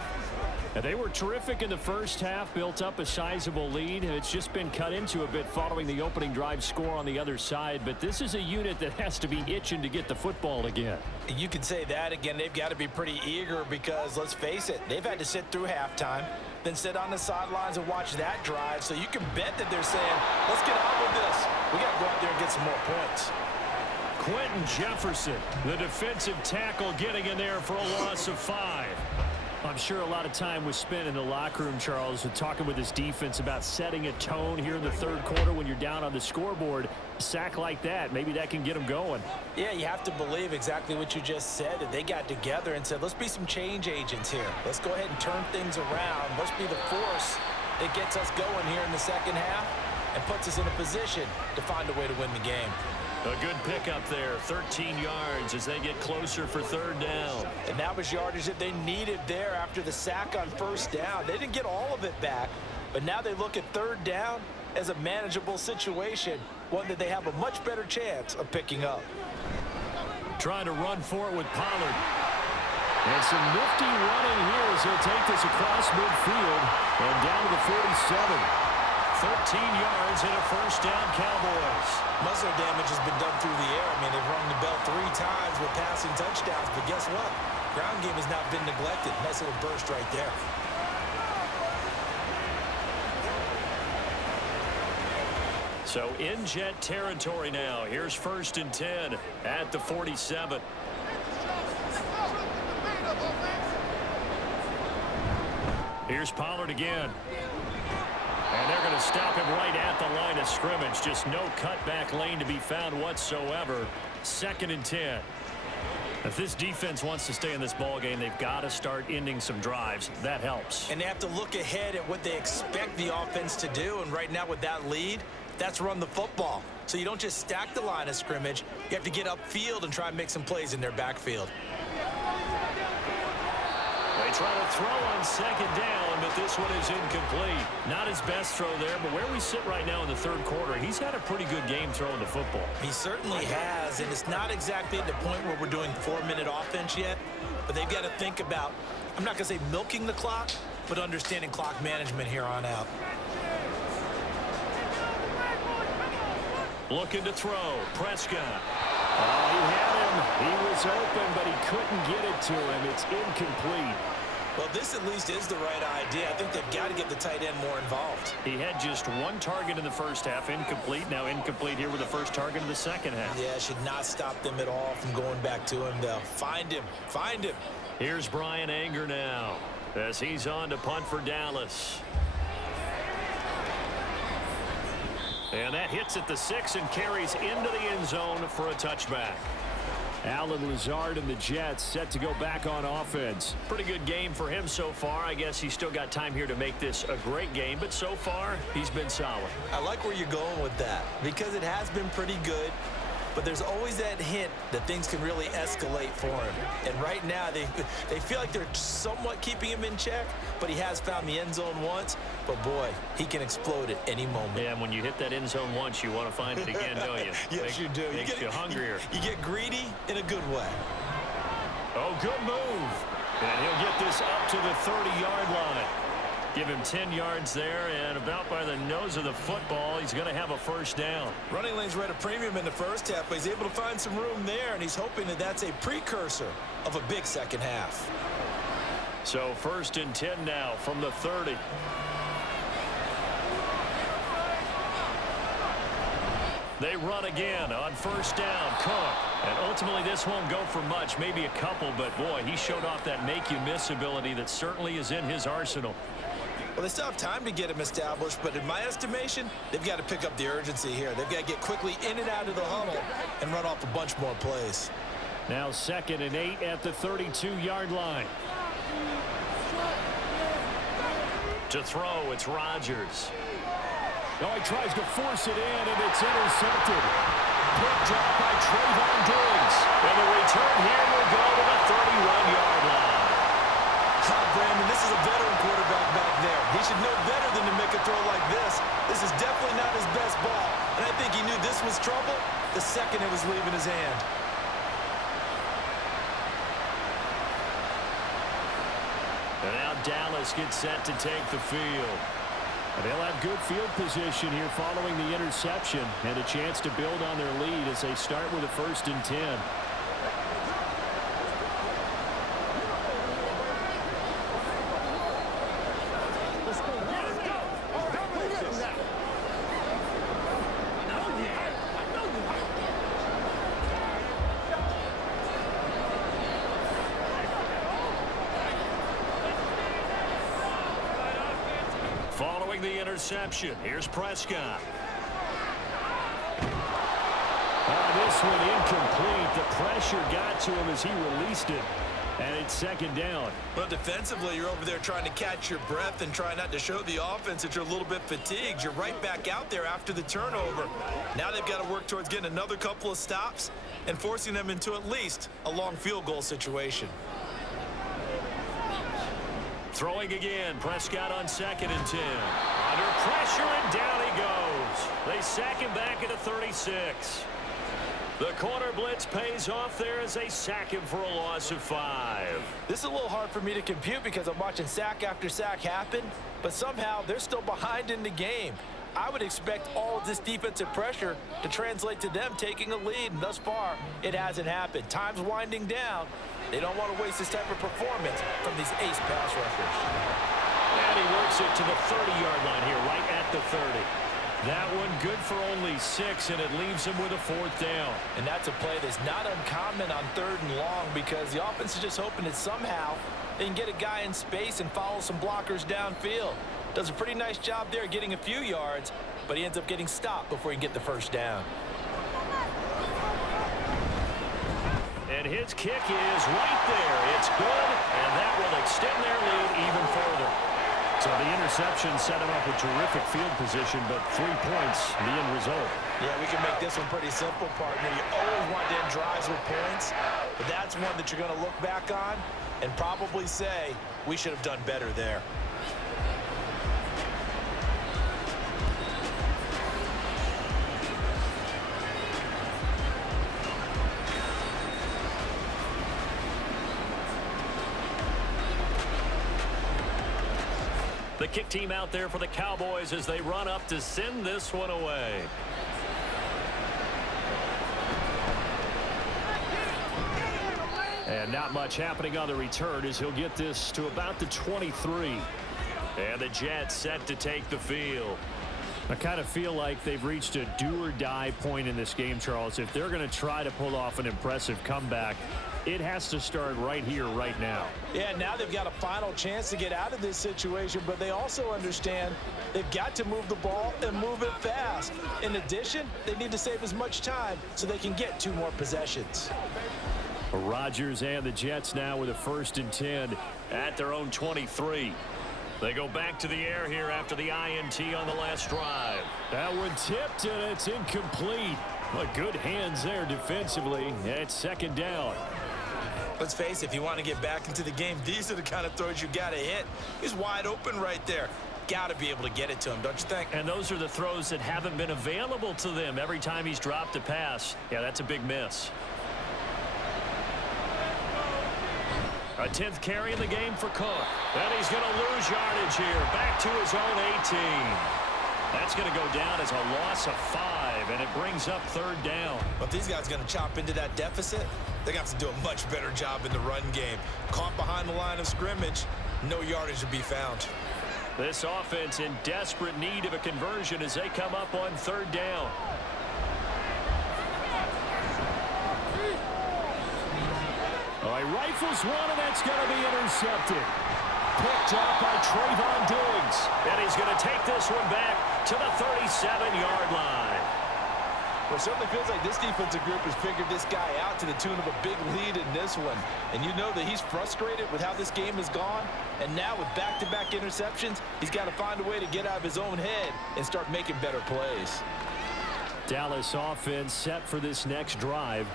And they were terrific in the first half, built up a sizable lead, and it's just been cut into a bit following the opening drive score on the other side. But this is a unit that has to be itching to get the football again. You can say that again. They've got to be pretty eager because, let's face it, they've had to sit through halftime, then sit on the sidelines and watch that drive. So you can bet that they're saying, let's get on with this. We got to go out there and get some more points. Quentin Jefferson, the defensive tackle, getting in there for a loss of 5. I'm sure a lot of time was spent in the locker room, Charles, with talking with his defense about setting a tone here in the third quarter when you're down on the scoreboard. A sack like that, maybe that can get them going. Yeah, you have to believe exactly what you just said, that they got together and said, let's be some change agents here. Let's go ahead and turn things around. Let's be the force that gets us going here in the second half and puts us in a position to find a way to win the game. A good pickup there, 13 yards as they get closer for third down. And that was yardage that they needed there after the sack on first down. They didn't get all of it back, but now they look at third down as a manageable situation, one that they have a much better chance of picking up. Trying to run for it with Pollard. And some nifty running here as they'll take this across midfield and down to the 47. 13 yards and a first down, Cowboys. Muzzle damage has been done through the air. I mean, they've rung the bell 3 times with passing touchdowns, but guess what? Ground game has not been neglected. Nice little burst right there. So in Jet territory now. Here's 1st and 10 at the 47. Here's Pollard again. And they're going to stop him right at the line of scrimmage. Just no cutback lane to be found whatsoever. 2nd and 10. If this defense wants to stay in this ball game, they've got to start ending some drives. That helps. And they have to look ahead at what they expect the offense to do. And right now with that lead, that's run the football. So you don't just stack the line of scrimmage. You have to get upfield and try and make some plays in their backfield. They try to throw on 2nd down, but this one is incomplete. Not his best throw there, but where we sit right now in the third quarter, he's had a pretty good game throwing the football. He certainly has, and it's not exactly at the point where we're doing 4-minute offense yet, but they've got to think about, I'm not going to say milking the clock, but understanding clock management here on out. Looking to throw. Prescott. Oh, he had him. He was open, but he couldn't get it to him. It's incomplete. Well, this at least is the right idea. I think they've got to get the tight end more involved. He had just 1 target in the first half. Incomplete. Now incomplete here with the first target of the second half. Yeah, should not stop them at all from going back to him, though. Find him. Find him. Here's Brian Anger now as he's on to punt for Dallas. And that hits at the 6 and carries into the end zone for a touchback. Allen Lazard and the Jets set to go back on offense. Pretty good game for him so far. I guess he's still got time here to make this a great game, but so far he's been solid. I like where you're going with that because it has been pretty good. but there's always that hint that things can really escalate for him. And right now, they feel like they're somewhat keeping him in check, but he has found the end zone once. But, boy, he can explode at any moment. Yeah, and when you hit that end zone once, you want to find it again, don't you? Yes, you do. Makes you hungrier. You get greedy in a good way. Oh, good move. And he'll get this up to the 30-yard line. Give him 10 yards there, and about by the nose of the football, he's going to have a first down. Running lanes were at a premium in the first half, but he's able to find some room there, and he's hoping that that's a precursor of a big second half. So 1st and 10 now from the 30. They run again on 1st down. Cook. And ultimately, this won't go for much, maybe a couple, but boy, he showed off that make-you-miss ability that certainly is in his arsenal. Well, they still have time to get him established, but in my estimation, they've got to pick up the urgency here. They've got to get quickly in and out of the huddle and run off a bunch more plays. Now 2nd and 8 at the 32-yard line. To throw, it's Rodgers. Oh, he tries to force it in, and it's intercepted. Pick drop by Trayvon Diggs. And the return here will go to the 31-yard line. Brandon, this is a veteran quarterback back there. He should know better than to make a throw like this. This is definitely not his best ball, and I think he knew this was trouble the second it was leaving his hand. And now Dallas gets set to take the field. And they'll have good field position here following the interception and a chance to build on their lead as they start with a 1st and 10. Following the interception, here's Prescott. This one incomplete. The pressure got to him as he released it, and it's 2nd down. Well, defensively, you're over there trying to catch your breath and try not to show the offense that you're a little bit fatigued. You're right back out there after the turnover. Now they've got to work towards getting another couple of stops and forcing them into at least a long field goal situation. Throwing again, Prescott on 2nd and 10. Under pressure, and down he goes. They sack him back at the 36. The corner blitz pays off there as they sack him for a loss of 5. This is a little hard for me to compute because I'm watching sack after sack happen, but somehow they're still behind in the game. I would expect all of this defensive pressure to translate to them taking a lead, and thus far, it hasn't happened. Time's winding down. They don't want to waste this type of performance from these ace pass rushers. And he works it to the 30-yard line here, right at the 30. That one good for only 6, and it leaves him with a 4th down. And that's a play that's not uncommon on 3rd and long because the offense is just hoping that somehow they can get a guy in space and follow some blockers downfield. Does a pretty nice job there getting a few yards, but he ends up getting stopped before he can get the 1st down. And his kick is right there. It's good, and that will extend their lead even further. So the interception set him up with terrific field position, but 3 points, the end result. Yeah, we can make this one pretty simple, partner. You always want to end drives with points, but that's one that you're going to look back on and probably say, we should have done better there. The kick team out there for the Cowboys as they run up to send this one away. And not much happening on the return as he'll get this to about the 23. And the Jets set to take the field. I kind of feel like they've reached a do-or-die point in this game, Charles. If they're going to try to pull off an impressive comeback, it has to start right here, right now. Yeah, now they've got a final chance to get out of this situation, but they also understand they've got to move the ball and move it fast. In addition, they need to save as much time so they can get 2 more possessions. Rodgers and the Jets now with a 1st and 10 at their own 23. They go back to the air here after the INT on the last drive. That one tipped, and it's incomplete. Well, good hands there defensively. It's second down. Let's face it, if you want to get back into the game, these are the kind of throws you got to hit. He's wide open right there. Got to be able to get it to him, don't you think? And those are the throws that haven't been available to them every time he's dropped a pass. Yeah, that's a big miss. A 10th carry in the game for Cook. And he's going to lose yardage here. Back to his own 18. That's going to go down as a loss of 5, and it brings up third down. But these guys are going to chop into that deficit. They're going to have to do a much better job in the run game. Caught behind the line of scrimmage, no yardage to be found. This offense in desperate need of a conversion as they come up on third down. All right, rifles one, and that's going to be intercepted. Picked up by Trayvon Diggs. And he's going to take this one back to the 37-yard line. Well, it certainly feels like this defensive group has figured this guy out to the tune of a big lead in this one. And you know that he's frustrated with how this game has gone. And now with back-to-back interceptions, he's got to find a way to get out of his own head and start making better plays. Dallas offense set for this next drive.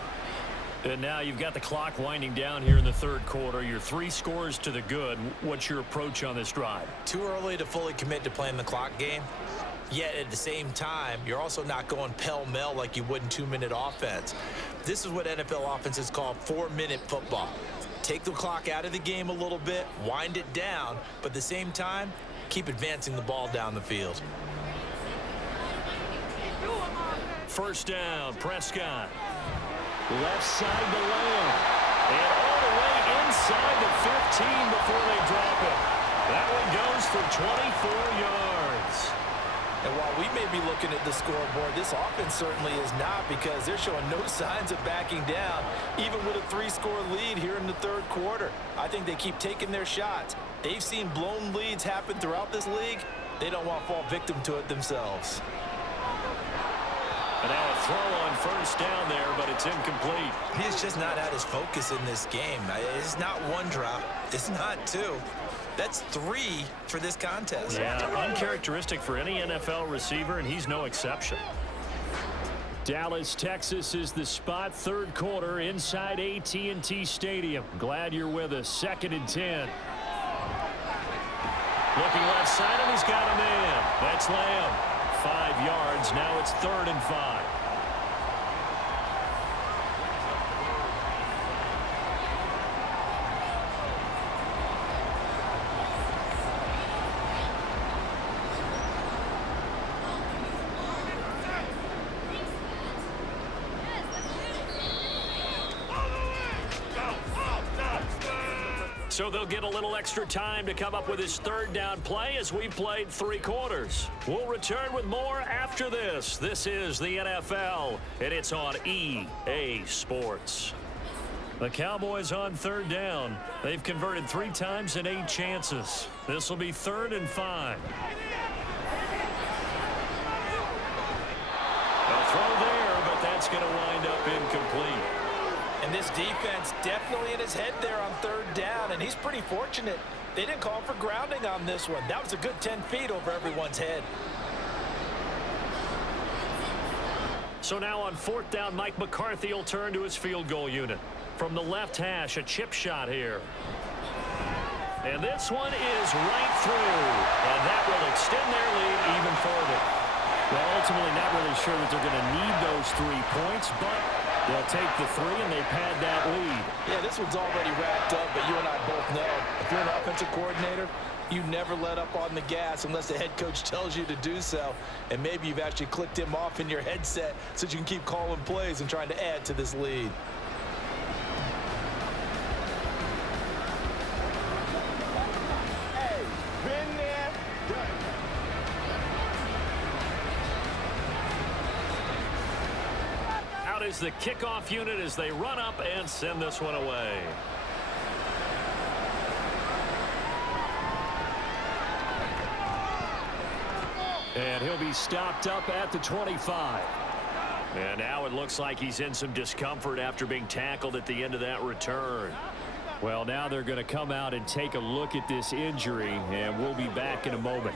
And now you've got the clock winding down here in the third quarter. You're 3 scores to the good. What's your approach on this drive? Too early to fully commit to playing the clock game. Yet at the same time, you're also not going pell-mell like you would in 2-minute offense. This is what NFL offenses call 4-minute football. Take the clock out of the game a little bit, wind it down, but at the same time, keep advancing the ball down the field. First down, Prescott. Left side to Lamb. And all the way inside the 15 before they drop it. That one goes for 24 yards. And while we may be looking at the scoreboard, this offense certainly is not, because they're showing no signs of backing down, even with a 3-score lead here in the third quarter. I think they keep taking their shots. They've seen blown leads happen throughout this league. They don't want to fall victim to it themselves. And now a throw on first down there, but it's incomplete. He's just not at his focus in this game. It's not 1 drop. It's not 2. That's 3 for this contest. Yeah, uncharacteristic for any NFL receiver, and he's no exception. Dallas, Texas is the spot. Third quarter inside AT&T Stadium. Glad you're with us. 2nd and 10. Looking left side, and he's got a man. That's Lamb. 5 yards. Now it's 3rd and 5. So they'll get a little extra time to come up with his third down play as we played 3 quarters. We'll return with more after this. This is the NFL, and it's on EA Sports. The Cowboys on third down. They've converted 3 times in 8 chances. This will be 3rd and 5. A throw there, but that's going to wind up incomplete. And this defense definitely in his head there on third down, and he's pretty fortunate. They didn't call for grounding on this one. That was a good 10 feet over everyone's head. So now on 4th down, Mike McCarthy will turn to his field goal unit. From the left hash, a chip shot here. And this one is right through. And that will extend their lead even further. Well, ultimately not really sure that they're going to need those 3 points, but they'll take the 3 and they pad that lead. Yeah, this one's already wrapped up, but you and I both know if you're an offensive coordinator, you never let up on the gas unless the head coach tells you to do so. And maybe you've actually clicked him off in your headset so you can keep calling plays and trying to add to this lead. Hey, been there, done it. Out is the kickoff unit as they run up and send this one away. And he'll be stopped up at the 25. And now it looks like he's in some discomfort after being tackled at the end of that return. Well, now they're going to come out and take a look at this injury, and we'll be back in a moment.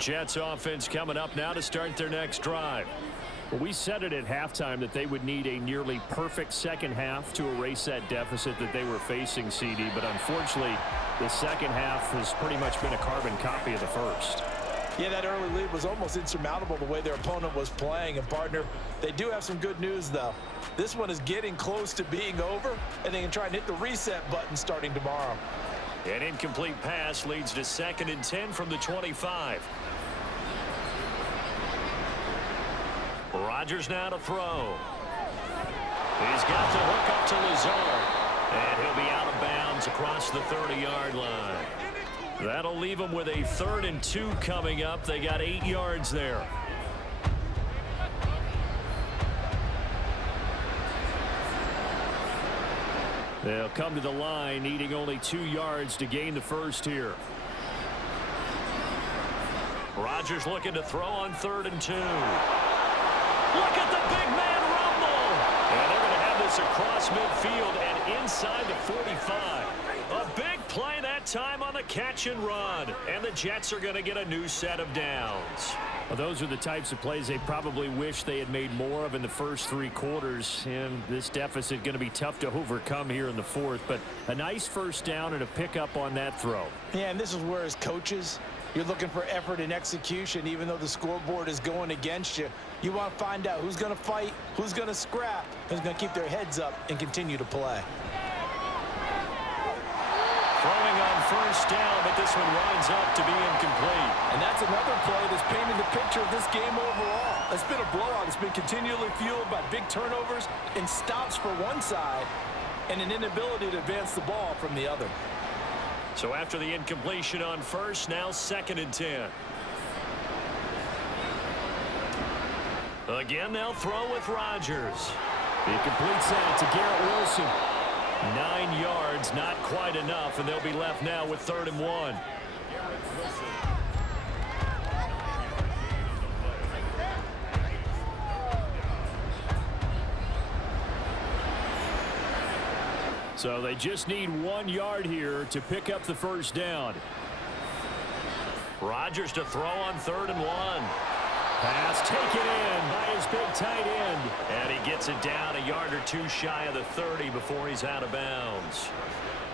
Jets offense coming up now to start their next drive. Well, we said it at halftime that they would need a nearly perfect second half to erase that deficit that they were facing, CD. But unfortunately, the second half has pretty much been a carbon copy of the first. Yeah, that early lead was almost insurmountable the way their opponent was playing. And, partner, they do have some good news, though. This one is getting close to being over, and they can try and hit the reset button starting tomorrow. An incomplete pass leads to 2nd and 10 from the 25. Rodgers now to throw. He's got the hook up to Lazard. And he'll be out of bounds across the 30-yard line. That'll leave him with a 3rd and 2 coming up. They got 8 yards there. They'll come to the line needing only 2 yards to gain the first here. Rodgers looking to throw on 3rd and 2. Look at the big man rumble. And they're going to have this across midfield and inside the 45. A big play that time on the catch and run. And the Jets are going to get a new set of downs. Well, those are the types of plays they probably wish they had made more of in the first 3 quarters. And this deficit going to be tough to overcome here in the 4th. But a nice first down and a pickup on that throw. Yeah, and this is where as coaches, you're looking for effort and execution. Even though the scoreboard is going against you, you want to find out who's going to fight, who's going to scrap, who's going to keep their heads up and continue to play. Throwing on first down, but this one winds up to be incomplete. And that's another play that's painted the picture of this game overall. It's been a blowout. It's been continually fueled by big turnovers and stops for one side and an inability to advance the ball from the other. So after the incompletion on first, now 2nd and 10. Again, they'll throw with Rodgers. He completes that to Garrett Wilson. 9 yards, not quite enough, and they'll be left now with 3rd and 1. So they just need 1 yard here to pick up the first down. Rodgers to throw on 3rd and 1. Pass taken in by his big tight end. And he gets it down a yard or 2 shy of the 30 before he's out of bounds.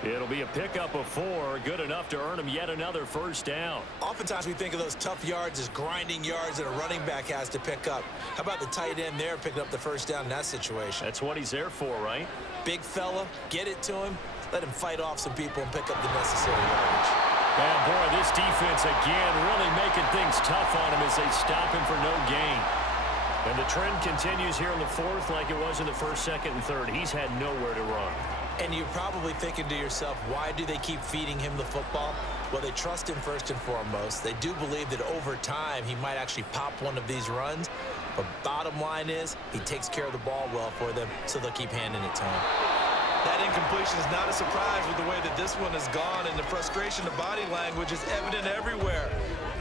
It'll be a pickup of 4, good enough to earn him yet another first down. Oftentimes we think of those tough yards as grinding yards that a running back has to pick up. How about the tight end there picking up the first down in that situation? That's what he's there for, right? Big fella, get it to him, let him fight off some people and pick up the necessary yardage. And boy, this defense again really making things tough on him as they stop him for no gain. And the trend continues here in the 4th like it was in the 1st, 2nd, and 3rd. He's had nowhere to run. And you're probably thinking to yourself, why do they keep feeding him the football? Well, they trust him first and foremost. They do believe that over time he might actually pop one of these runs. But bottom line is he takes care of the ball well for them, so they'll keep handing it to him. That incompletion is not a surprise with the way that this one has gone, and the frustration, the body language is evident everywhere.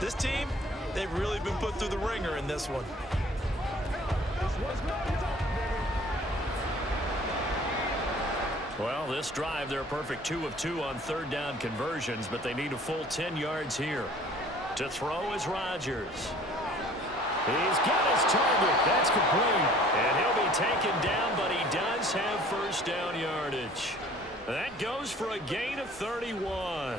This team, they've really been put through the ringer in this one. Well, this drive, they're a perfect 2 of 2 on 3rd down conversions, but they need a full 10 yards here. To throw is Rodgers. He's got his target. That's complete. And he'll be taken down, but he does have first down yardage. That goes for a gain of 31.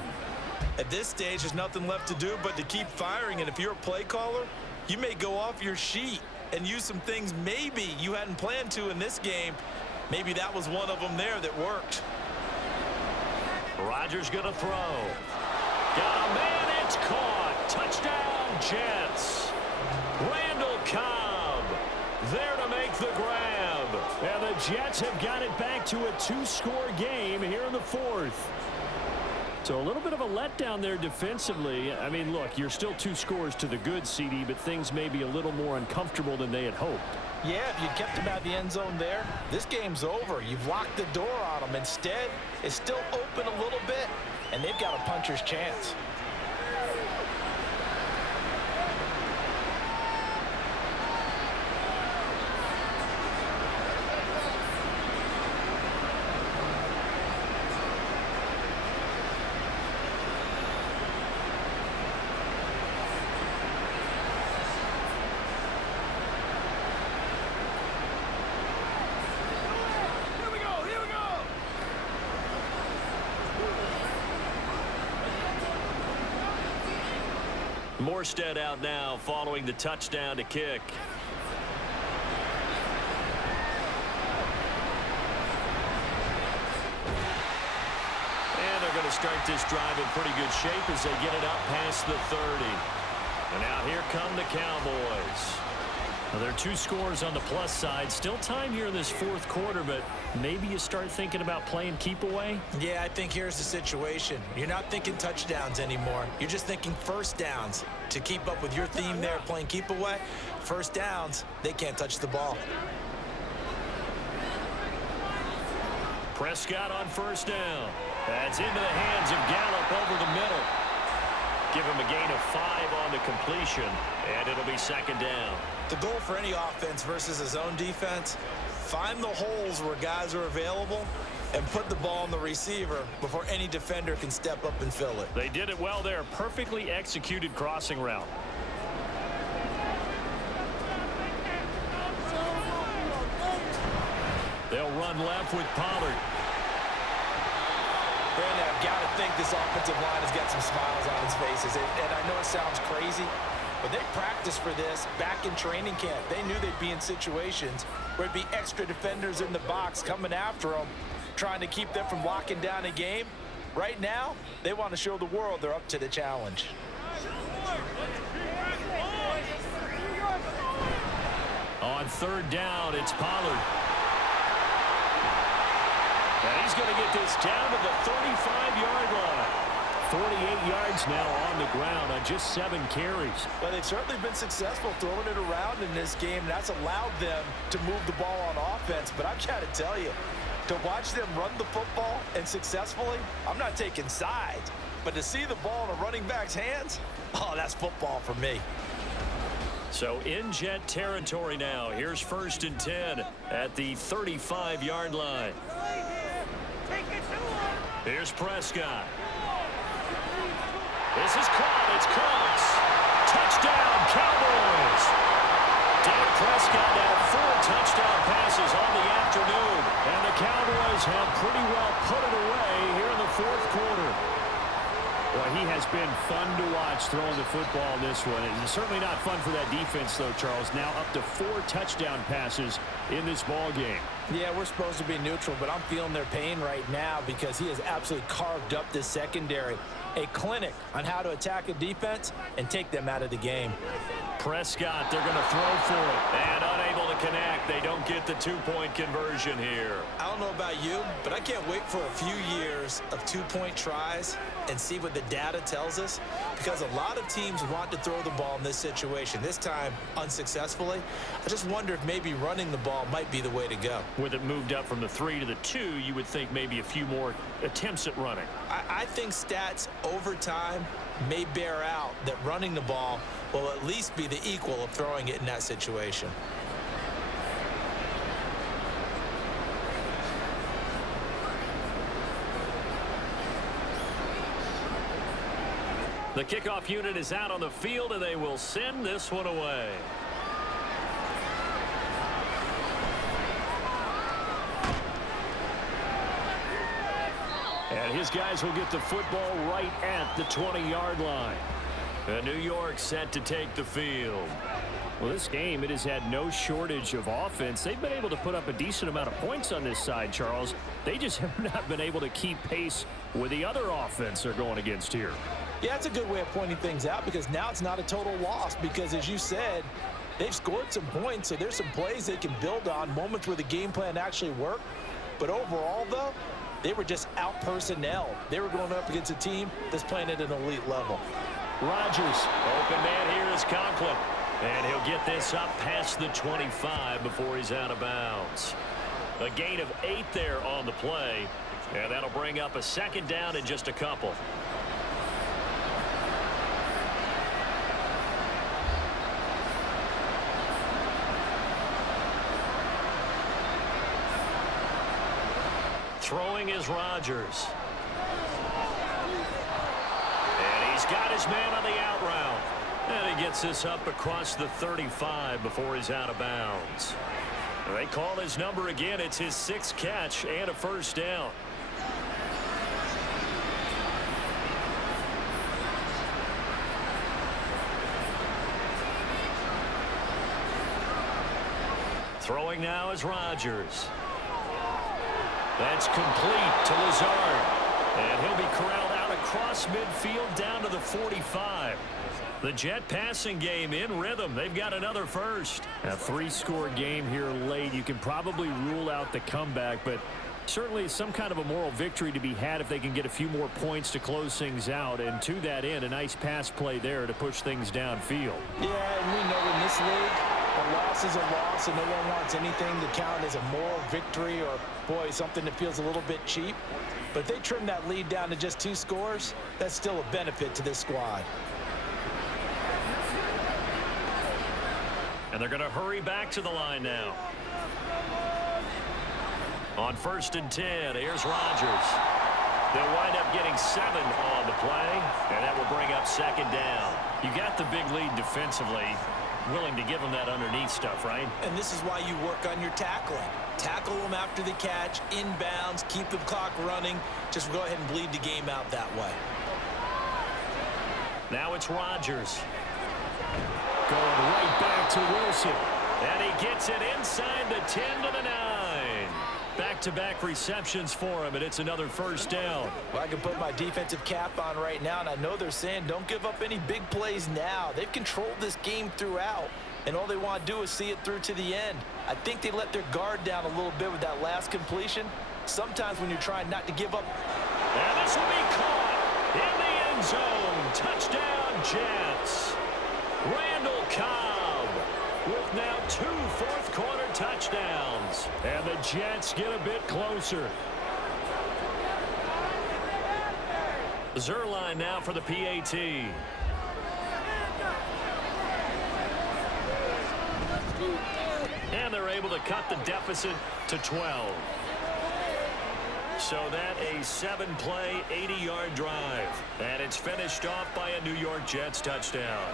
At this stage, there's nothing left to do but to keep firing. And if you're a play caller, you may go off your sheet and use some things maybe you hadn't planned to in this game. Maybe that was one of them there that worked. Rodgers going to throw. Got a man. It's caught. Touchdown, Jets. Randall Cobb there to make the grab. And the Jets have got it back to a 2-score game here in the 4th. So a little bit of a letdown there defensively. I mean, look, you're still 2 scores to the good, CD, but things may be a little more uncomfortable than they had hoped. Yeah, if you kept him out of the end zone there, this game's over. You've locked the door on him. Instead, it's still open a little bit, and they've got a puncher's chance. Morstead out now following the touchdown to kick. And they're going to start this drive in pretty good shape as they get it up past the 30. And now here come the Cowboys. Well, there are 2 scores on the plus side. Still time here in this fourth quarter, but maybe you start thinking about playing keep away? Yeah, I think here's the situation. You're not thinking touchdowns anymore. You're just thinking first downs. To keep up with your theme there, playing keep away, first downs, they can't touch the ball. Prescott on first down. That's into the hands of Gallup over the middle. Give him a gain of 5 on the completion, and it'll be second down. The goal for any offense versus his own defense, find the holes where guys are available and put the ball on the receiver before any defender can step up and fill it. They did it well there. Perfectly executed crossing route. They'll run left with Pollard. Brandon, I've got to think this offensive line has got some smiles on its faces. And I know it sounds crazy, but they practiced for this back in training camp. They knew they'd be in situations where it'd be extra defenders in the box coming after them, trying to keep them from locking down a game. Right now, they want to show the world they're up to the challenge. On third down, it's Pollard. And he's going to get this down to the 35-yard line. 48 yards now on the ground on just 7 carries. Well, they've certainly been successful throwing it around in this game. That's allowed them to move the ball on offense. But I've got to tell you, to watch them run the football and successfully, I'm not taking sides. But to see the ball in a running back's hands, oh, that's football for me. So in jet territory now. Here's first and 10 at the 35-yard line. Here's Prescott. This is caught. It's close. Touchdown, Cowboys. Dak Prescott now 4 touchdown passes on the afternoon. And the Cowboys have pretty well put it away here in the fourth quarter. Well, he has been fun to watch throwing the football in this one. It's certainly not fun for that defense, though, Charles. Now up to 4 touchdown passes in this ball game. Yeah, we're supposed to be neutral, but I'm feeling their pain right now because he has absolutely carved up this secondary. A clinic on how to attack a defense and take them out of the game. Prescott, they're going to throw for it. And unable to connect. They don't get the 2-point conversion here. I don't know about you, but I can't wait for a few years of 2-point tries and see what the data tells us, because a lot of teams want to throw the ball in this situation. This time, unsuccessfully. I just wonder if maybe running the ball might be the way to go. With it moved up from the 3 to the 2, you would think maybe a few more attempts at running. I think stats over time may bear out that running the ball will at least be the equal of throwing it in that situation. The kickoff unit is out on the field, and they will send this one away. And his guys will get the football right at the 20-yard line. And New York set to take the field. Well, this game, it has had no shortage of offense. They've been able to put up a decent amount of points on this side, Charles. They just have not been able to keep pace with the other offense they're going against here. Yeah, that's a good way of pointing things out, because now it's not a total loss, because as you said, they've scored some points, so there's some plays they can build on, moments where the game plan actually worked. But overall, though, they were just out-personnel. They were going up against a team that's playing at an elite level. Rodgers, open man here is Conklin. And he'll get this up past the 25 before he's out of bounds. A gain of 8 there on the play, and that'll bring up a second down in just a couple. Throwing is Rodgers. And he's got his man on the out route. And he gets this up across the 35 before he's out of bounds. They call his number again. It's his 6th catch and a first down. Throwing now is Rodgers. That's complete to Lazard. And he'll be corralled out across midfield down to the 45. The Jet passing game in rhythm. They've got another first. A 3-score game here late. You can probably rule out the comeback, but certainly some kind of a moral victory to be had if they can get a few more points to close things out. And to that end, a nice pass play there to push things downfield. Yeah, and we know in this league, a loss is a loss, and no one wants anything to count as a moral victory or, boy, something that feels a little bit cheap. But if they trim that lead down to just 2 scores, that's still a benefit to this squad. And they're going to hurry back to the line now. On 1st and 10, here's Rodgers. They'll wind up getting 7 on the play, and that will bring up 2nd down. You got the big lead defensively. Willing to give them that underneath stuff, right? And this is why you work on your tackling. Tackle them after the catch, inbounds, keep the clock running. Just go ahead and bleed the game out that way. Now it's Rodgers. Going right back to Wilson. And he gets it inside the 10 to the 9. Back-to-back receptions for him, and it's another 1st down. Well, I can put my defensive cap on right now, and I know they're saying don't give up any big plays now. They've controlled this game throughout, and all they want to do is see it through to the end. I think they let their guard down a little bit with that last completion. Sometimes when you're trying not to give up. And this will be caught in the end zone. Touchdown, Jets. Randall Cobb with now 2 fourth-quarter touchdowns. And the Jets get a bit closer. Zerline now for the PAT. And they're able to cut the deficit to 12. So that a 7-play, 80-yard drive. And it's finished off by a New York Jets touchdown.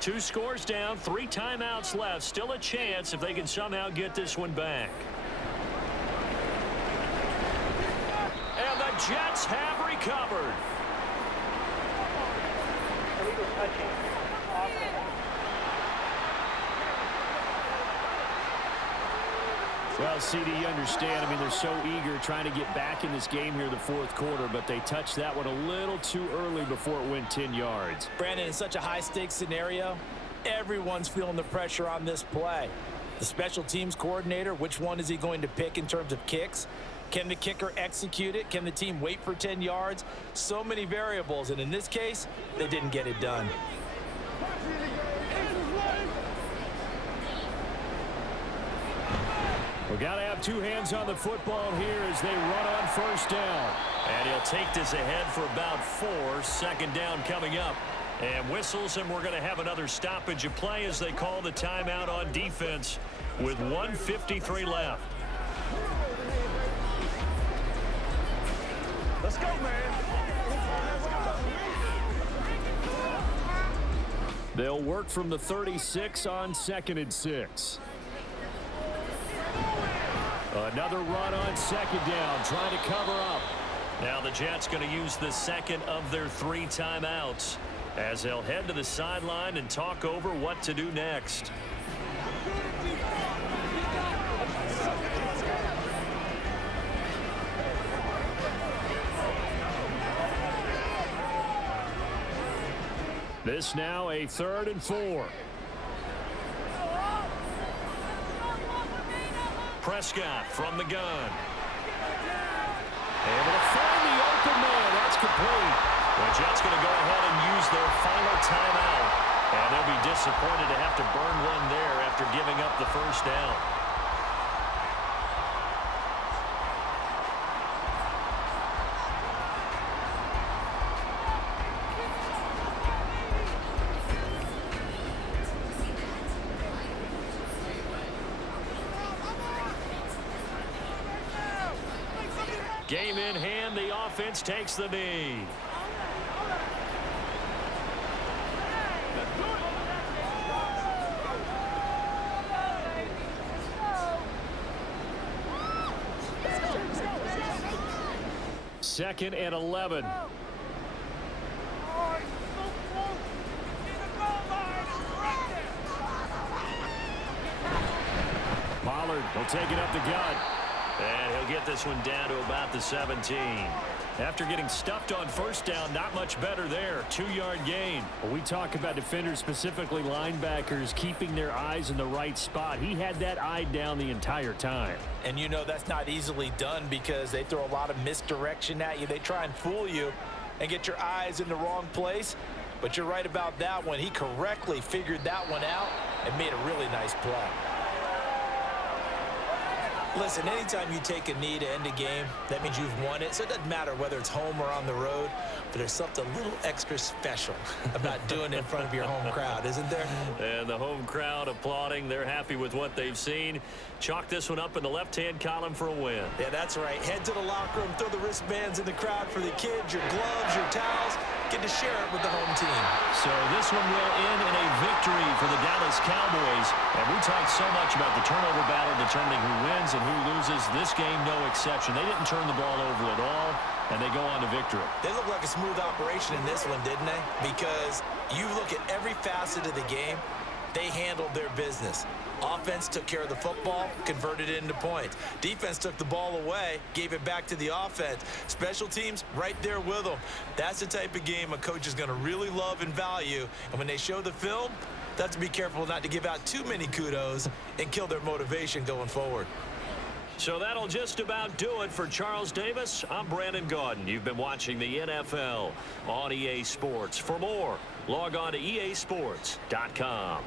Two scores down, 3 timeouts left. Still a chance if they can somehow get this one back. And the Jets have recovered. Well, CD, you understand. I mean, they're so eager trying to get back in this game here in the 4th quarter, but they touched that one a little too early before it went 10 yards. Brandon, in such a high-stakes scenario, everyone's feeling the pressure on this play. The special teams coordinator, which one is he going to pick in terms of kicks? Can the kicker execute it? Can the team wait for 10 yards? So many variables, and in this case, they didn't get it done. We've got to have 2 hands on the football here as they run on 1st down. And he'll take this ahead for about 4. 2nd down coming up. And whistles, and we're going to have another stoppage of play as they call the timeout on defense with 1:53 left. Let's go, man. They'll work from the 36 on 2nd and 6. Another run on 2nd down, trying to cover up. Now the Jets going to use the 2nd of their 3 timeouts as they'll head to the sideline and talk over what to do next. This now a 3rd and 4. Prescott from the gun. Able to find the open man. That's complete. The Jets going to go ahead and use their final timeout. And they'll be disappointed to have to burn one there after giving up the 1st down. Game in hand, the offense takes the knee. 2nd and 11. Pollard will take it up the gut. And he'll get this one down to about the 17. After getting stuffed on first down, not much better there. 2-yard gain. When we talk about defenders, specifically linebackers, keeping their eyes in the right spot, he had that eye down the entire time. And you know that's not easily done because they throw a lot of misdirection at you. They try and fool you and get your eyes in the wrong place. But you're right about that one. He correctly figured that one out and made a really nice play. Listen, anytime you take a knee to end a game, that means you've won it. So it doesn't matter whether it's home or on the road, but there's something a little extra special about doing it in front of your home crowd, isn't there? And the home crowd applauding. They're happy with what they've seen. Chalk this one up in the left-hand column for a win. Yeah, that's right. Head to the locker room, throw the wristbands in the crowd for the kids, your gloves, your towels. Get to share it with the home team. So this one will end in a victory for the Dallas Cowboys. And we talked so much about the turnover battle determining who wins and who loses. This game, no exception. They didn't turn the ball over at all, and they go on to victory. They look like a smooth operation in this one, didn't they? Because you look at every facet of the game, they handled their business. Offense took care of the football, converted it into points. Defense took the ball away, gave it back to the offense. Special teams right there with them. That's the type of game a coach is going to really love and value. And when they show the film, that's to be careful not to give out too many kudos and kill their motivation going forward. So that'll just about do it for Charles Davis. I'm Brandon Gaudin. You've been watching the NFL on EA Sports. For more, log on to easports.com.